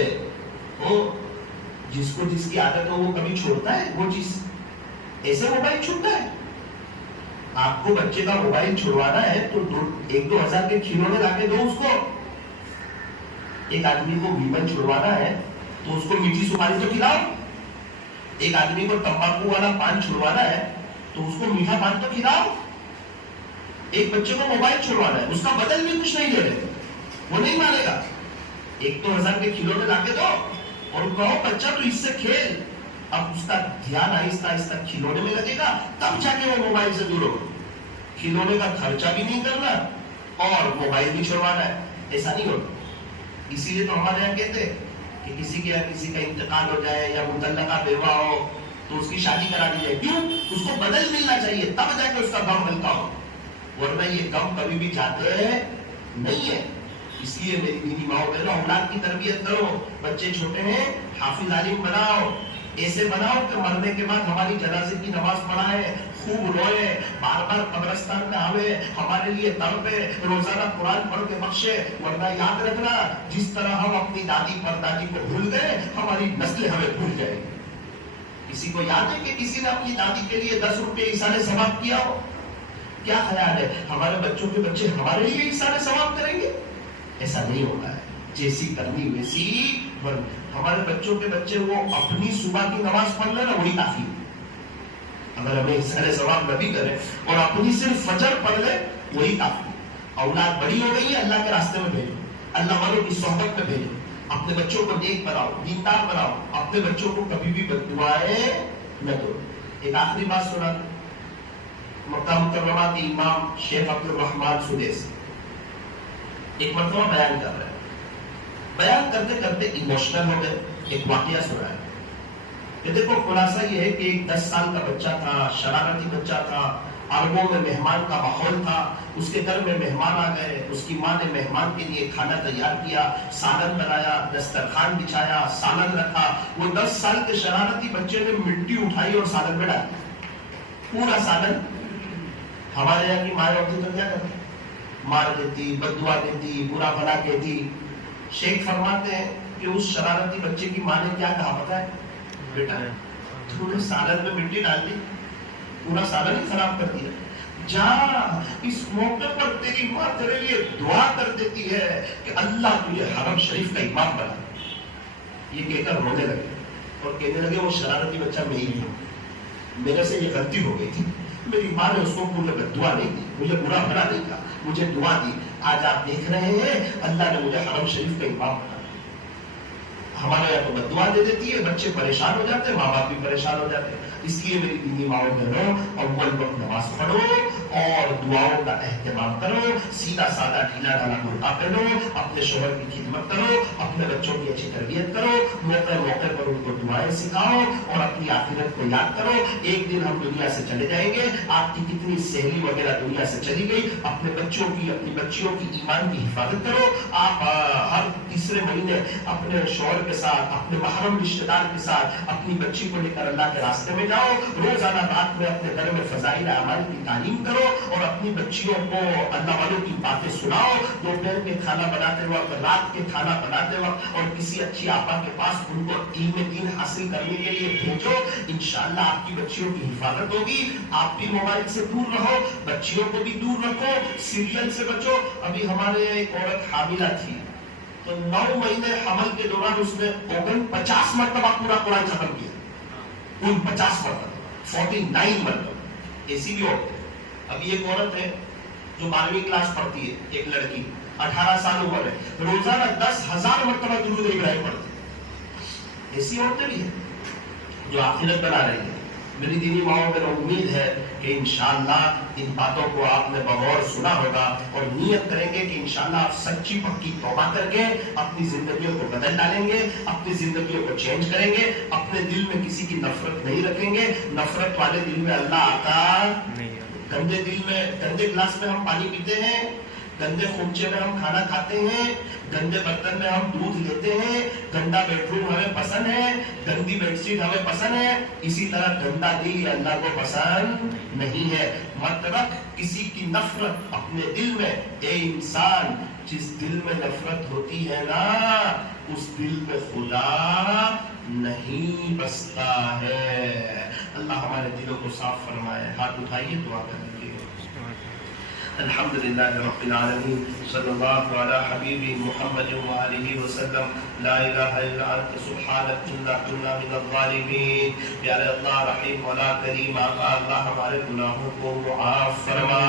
جس کو جس کی عادت ہو وہ کبھی چھوڑتا ہے وہ چیز, ایسے موبائل چھوٹتا ہے. آپ کو بچے کا موبائل چھڑوانا ہے تو 1-2 ہزار کے کھلونے لا کے دو اس کو, ایک آدمی کو بیمن چھڑوانا ہے تو اس کو میٹھی سپاری تو کھلاؤ. ایک آدمی کو تمباکو والا پان چھڑوانا ہے تو اس کو میٹھا پان تو کھلاؤ. ایک بچے کو موبائل چھڑوانا ہے, اس کا بدل بھی کچھ نہیں دے رہے, وہ نہیں مانے گا. ایک تو 1000 کے کھلونے لا کے دو اور کہو بچہ تو اس سے کھیل. اب اس کا دھیان آہستہ آہستہ کھلونے میں لگے گا, تب جا کے وہ موبائل سے دور ہوگا. کھلونے کا خرچہ بھی نہیں کرنا اور موبائل بھی چھڑوانا ہے, ایسا نہیں ہوتا. اسی لیے تو ہمارے یہاں کہتے کہ کسی کا انتقال ہو جائے یا مطلقہ بیوہ ہو تو اس کی شادی کرا دی جائے. کیوں؟ اس کو بدل ملنا چاہیے, تب جا کے اس کا غم ہلکا ہو, ورنہ یہ غم کبھی بھی جاتے نہیں ہے. اس لیے میری دینی ماؤں بہنوں, اولاد کی تربیت کرو. بچے چھوٹے ہیں, حافظ عالم بناؤ, ایسے بناؤ کہ مرنے کے بعد ہماری جنازے کی نماز پڑھائے, خوب روئے, بار بار قبرستان میں آوے, ہمارے لیے تڑپے, روزانہ قرآن پڑھ کے بخشے. ورنہ یاد رکھنا, جس طرح ہم اپنی دادی پردادی کو بھول گئے, ہماری نسلیں ہمیں بھول جائیں گی. کسی کو یاد ہے کہ کسی نے اپنی دادی کے لیے 10 روپے ایسانے ثواب کیا ہو؟ کیا خیال ہے ہمارے بچوں کے بچے ہمارے لیے ایسانے ثواب کریں گے؟ ایسا نہیں ہوتا ہے. جیسی کرنی ویسی. ہمارے بچوں کے بچے وہ اپنی صبح کی نماز پڑھ لیں نا, وہی کافی. اگر ہمیں ایسانے ثواب نہ بھی کریں اور اپنی صرف فجر پڑھ لیں, وہی کافی. اولاد بڑی ہو گئی ہے, اللہ کے راستے میں بھیجو, اللہ والوں کی صحبت میں بھیجو. اپنے بچوں کو نیک بناؤ, دیندار بناؤ. اپنے بچوں کو کبھی بھی بد دعائیں نہ دو. ایک آخری بات سنا, مکہ مکرمہ کے امام شیخ عبد الرحمان سدیس ایک مرتبہ بیان کر رہے ہیں. بیان کرتے کرتے ایموشنل ہو گئے. ایک واقعہ سنا ہے کہ دیکھو, خلاصہ یہ ہے کہ ایک 10 سال کا بچہ تھا, شرارتی بچہ تھا, عربوں میں مہمان کا ماحول تھا. اس کے گھر میں مہمان آ گئے, اس کی ماں نے مہمان کے لیے کھانا تیار کیا, سالن بنایا, دسترخوان بچھایا, سالن رکھا. وہ 10 سال کے شرارتی بچے نے مٹی اٹھائی اور سالن میں ڈالی, پورا سالن. ہمارے یہاں کی مائیں ہوتی تو کیا کرتی؟ مار دیتی, بد دعا دیتی, برا بھلا کہتی. شیخ فرماتے ہیں کہ اس شرارتی بچے کی ماں نے کیا کہا پتا ہے؟ بیٹا تو نے سالن میں مٹی ڈال دی, پورا سالن ہی خراب کر دیا. جا, اس موقع پر تیری ماں تیرے لیے دعا کر دیتی ہے کہ اللہ تجھے حرم شریف کا امام بنا. یہ کہہ کر رونے لگے اور کہنے لگے وہ شرارتی بچہ میں ہی ہوں, میرے سے یہ غلطی ہو گئی تھی. میری ماں نے اس کو مجھے دعا نہیں دی, مجھے برا بھلا نہیں کہا, مجھے دعا دی. آج آپ دیکھ رہے ہیں اللہ نے مجھے حرم شریف کا امام بنا. ہمارے یہاں تو بد دعا دے دیتی ہے, بچے پریشان ہو جاتے ہیں, ماں باپ بھی پریشان ہو جاتے ہیں. اس لیے میری دینی ماؤں بہنوں, اول وقت نماز پڑھو اور دعاؤں کا اہتمام کرو. سیدھا سادہ ڈھیلا ڈالا برقع پہنو, اپنے شوہر کی خدمت کرو, اپنے بچوں کی اچھی تربیت کرو, موقع موقع پر ان کو دعائیں سکھاؤ اور اپنی آخرت کو یاد کرو. ایک دن ہم دنیا سے چلے جائیں گے. آپ کی کتنی سہیلی وغیرہ دنیا سے چلی گئی, اپنے بچوں کی, اپنی بچیوں کی ایمان کی حفاظت کرو. آپ ہر تیسرے مہینے اپنے شوہر کے ساتھ, اپنے محرم رشتے دار کے ساتھ اپنی بچی کو لے کر اللہ کے راستے میں جاؤ. روزانہ رات میں اپنے گھر میں فضائل اعمال کی تعلیم کرو اور اپنی بچیوں کو اللہ والوں کی باتیں سناؤ. دوپہر کے کھانا بناتے وقت, رات کے کھانا بناتے وقت اور کسی اچھی آپا کے پاس ان کو علم دین حاصل کرنے کے لیے بھیجو. انشاءاللہ آپ کی بچیوں کی حفاظت ہوگی. آپ بھی موبائل سے دور رہو, بچیوں کو بھی دور رکھو, سیریل سے بچو. ابھی ہمارے ایک عورت حاملہ تھی تو 9 مہینے حمل کے دوران اس نے 49 مرتبہ پورا قرآن ختم کیا. 49 مرتبہ, 49 مرتبہ. ایسی بھی عورت ہے. ابھی ایک عورت ہے جو 12ویں کلاس پڑھتی ہے, ایک لڑکی 18 سال عمر ہے, روزانہ 10,000 مرتبہ درود ابراہیم پڑھتی ہے. ایسی عورتیں بھی ہیں جو آخرت بنا رہی ہیں. میری دینی ماؤں میں امید ہے کہ انشاءاللہ ان باتوں کو آپ نے بغور سنا ہوگا اور نیت کریں گے کہ انشاءاللہ آپ سچی پکی توبہ کر کے اپنی زندگیوں کو بدل ڈالیں گے, اپنی زندگیوں کو چینج کریں گے. اپنے دل میں کسی کی نفرت نہیں رکھیں گے. نفرت والے دل میں اللہ آتا نہیں. گندے دل میں, گندے گلاس میں ہم پانی پیتے ہیں, گندے خوبچے میں ہم کھانا کھاتے ہیں, گندے برتن میں ہم دودھ لیتے ہیں, گندا بیڈ روم ہمیں پسند ہے, گندی بیڈ شیٹ ہمیں پسند ہے. اسی طرح گندا دل اللہ کو پسند نہیں ہے. مت رکھ کسی کی نفرت اپنے دل میں. اے انسان, جس دل میں نفرت ہوتی ہے نا, اس دل میں خدا نہیں بستا ہے. اللہ ہمارے دلوں کو صاف فرمائے. ہاتھ اٹھائیے, دعا کریں گے. الحمد للہ رب العالمین صلی اللہ علی حبیب محمد وآلہ وسلم لا الہ الا انت سبحانک انا کنا من الظالمین. پیارے اللہ رحیم مولا کریم آقا اللہ ہمارے گناہوں کو معاف فرما,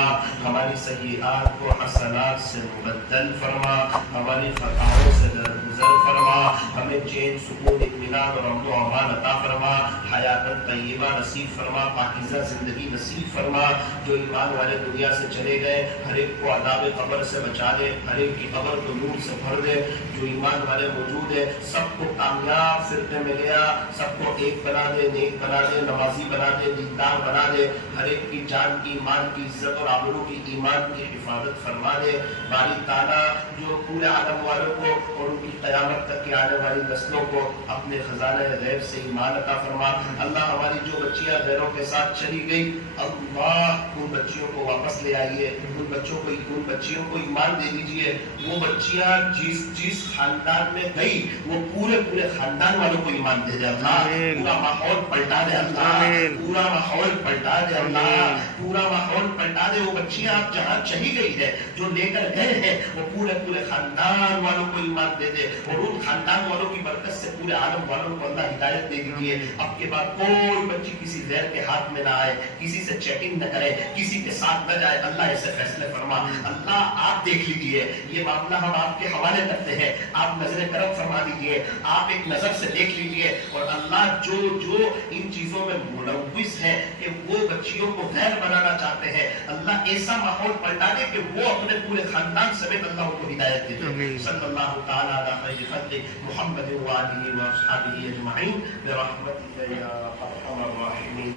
ہماری سیئات کو حسنات سے مبدل فرما, ہماری خطاؤں سے درگزر فرما, ہمیں چین سکون اطمینان اور امن و امان عطا فرما, حیات طیبہ نصیب فرما, پاکیزہ زندگی نصیب فرما. جو ایمان والے دنیا سے چلے گئے ہر ایک کو عذاب قبر سے بچا دے, ہر ایک کی قبر کو نور سے بھر دے. جو ایمان والے موجود ہے سب کو کامیاب فرقے میں گیا, سب کو ایک بنا دے, نیک بنا دے, نمازی بنا دے, دیندار بنا دے. ہر ایک کی جان کی, ایمان کی عزت اور آبرو کی, ایمان کی حفاظت فرما دے. باری تعالیٰ جو پورے عالم والوں کو اور ان کی قیامت تک کی آنے والی نسلوں کو اپنے خزانہ غیب سے ایمان عطا فرما. اللہ ہماری جو بچیاں غیروں کے ساتھ چلی گئی اللہ ان بچیوں کو واپس لے آئیے, ان بچیوں کو ایمان دے دیجئے. وہ بچیاں جس خاندان میں گئی وہ پورے خاندان والوں کو ایمان دے دے اللہ. پورا ماحول پلٹا دے اللہ, پورا ماحول پلٹا دے اللہ, پورا ماحول پلٹا دے. وہ بچیاں آپ جہاں چلی گئی ہے جو لے کر گئے ہیں وہ پورے خاندان والوں کو ایمان دے دے, اور ان خاندان والوں کی برکت سے پورے عالم والوں کو اللہ ہدایت دے دیجیے. اب کے بعد کوئی بچی کسی غیر کے ہاتھ میں نہ آئے, کسی سے چیٹنگ نہ کرے, کسی کے ساتھ نہ جائے. اللہ ایسے فیصلے فرما. اللہ آپ دیکھ لیجیے یہ معاملہ ہم آپ کے حوالے کرتے ہیں, آپ نظر کرم فرما دیجیے, آپ ایک نظر سے دیکھ لیجیے. اور اللہ جو ان چیزوں میں ملوث ہے کہ وہ بچیوں کو غیر بنانا چاہتے ہیں اللہ ایسا ماحول پلٹا دے کہ وہ اپنے پورے خاندان سمیت اللہ کو ہدایت دے دے. صلی اللہ تعالی علی خیر خلق محمد وآلہ واصحابہ اجمعین برحمتک یا ارحم الراحمین.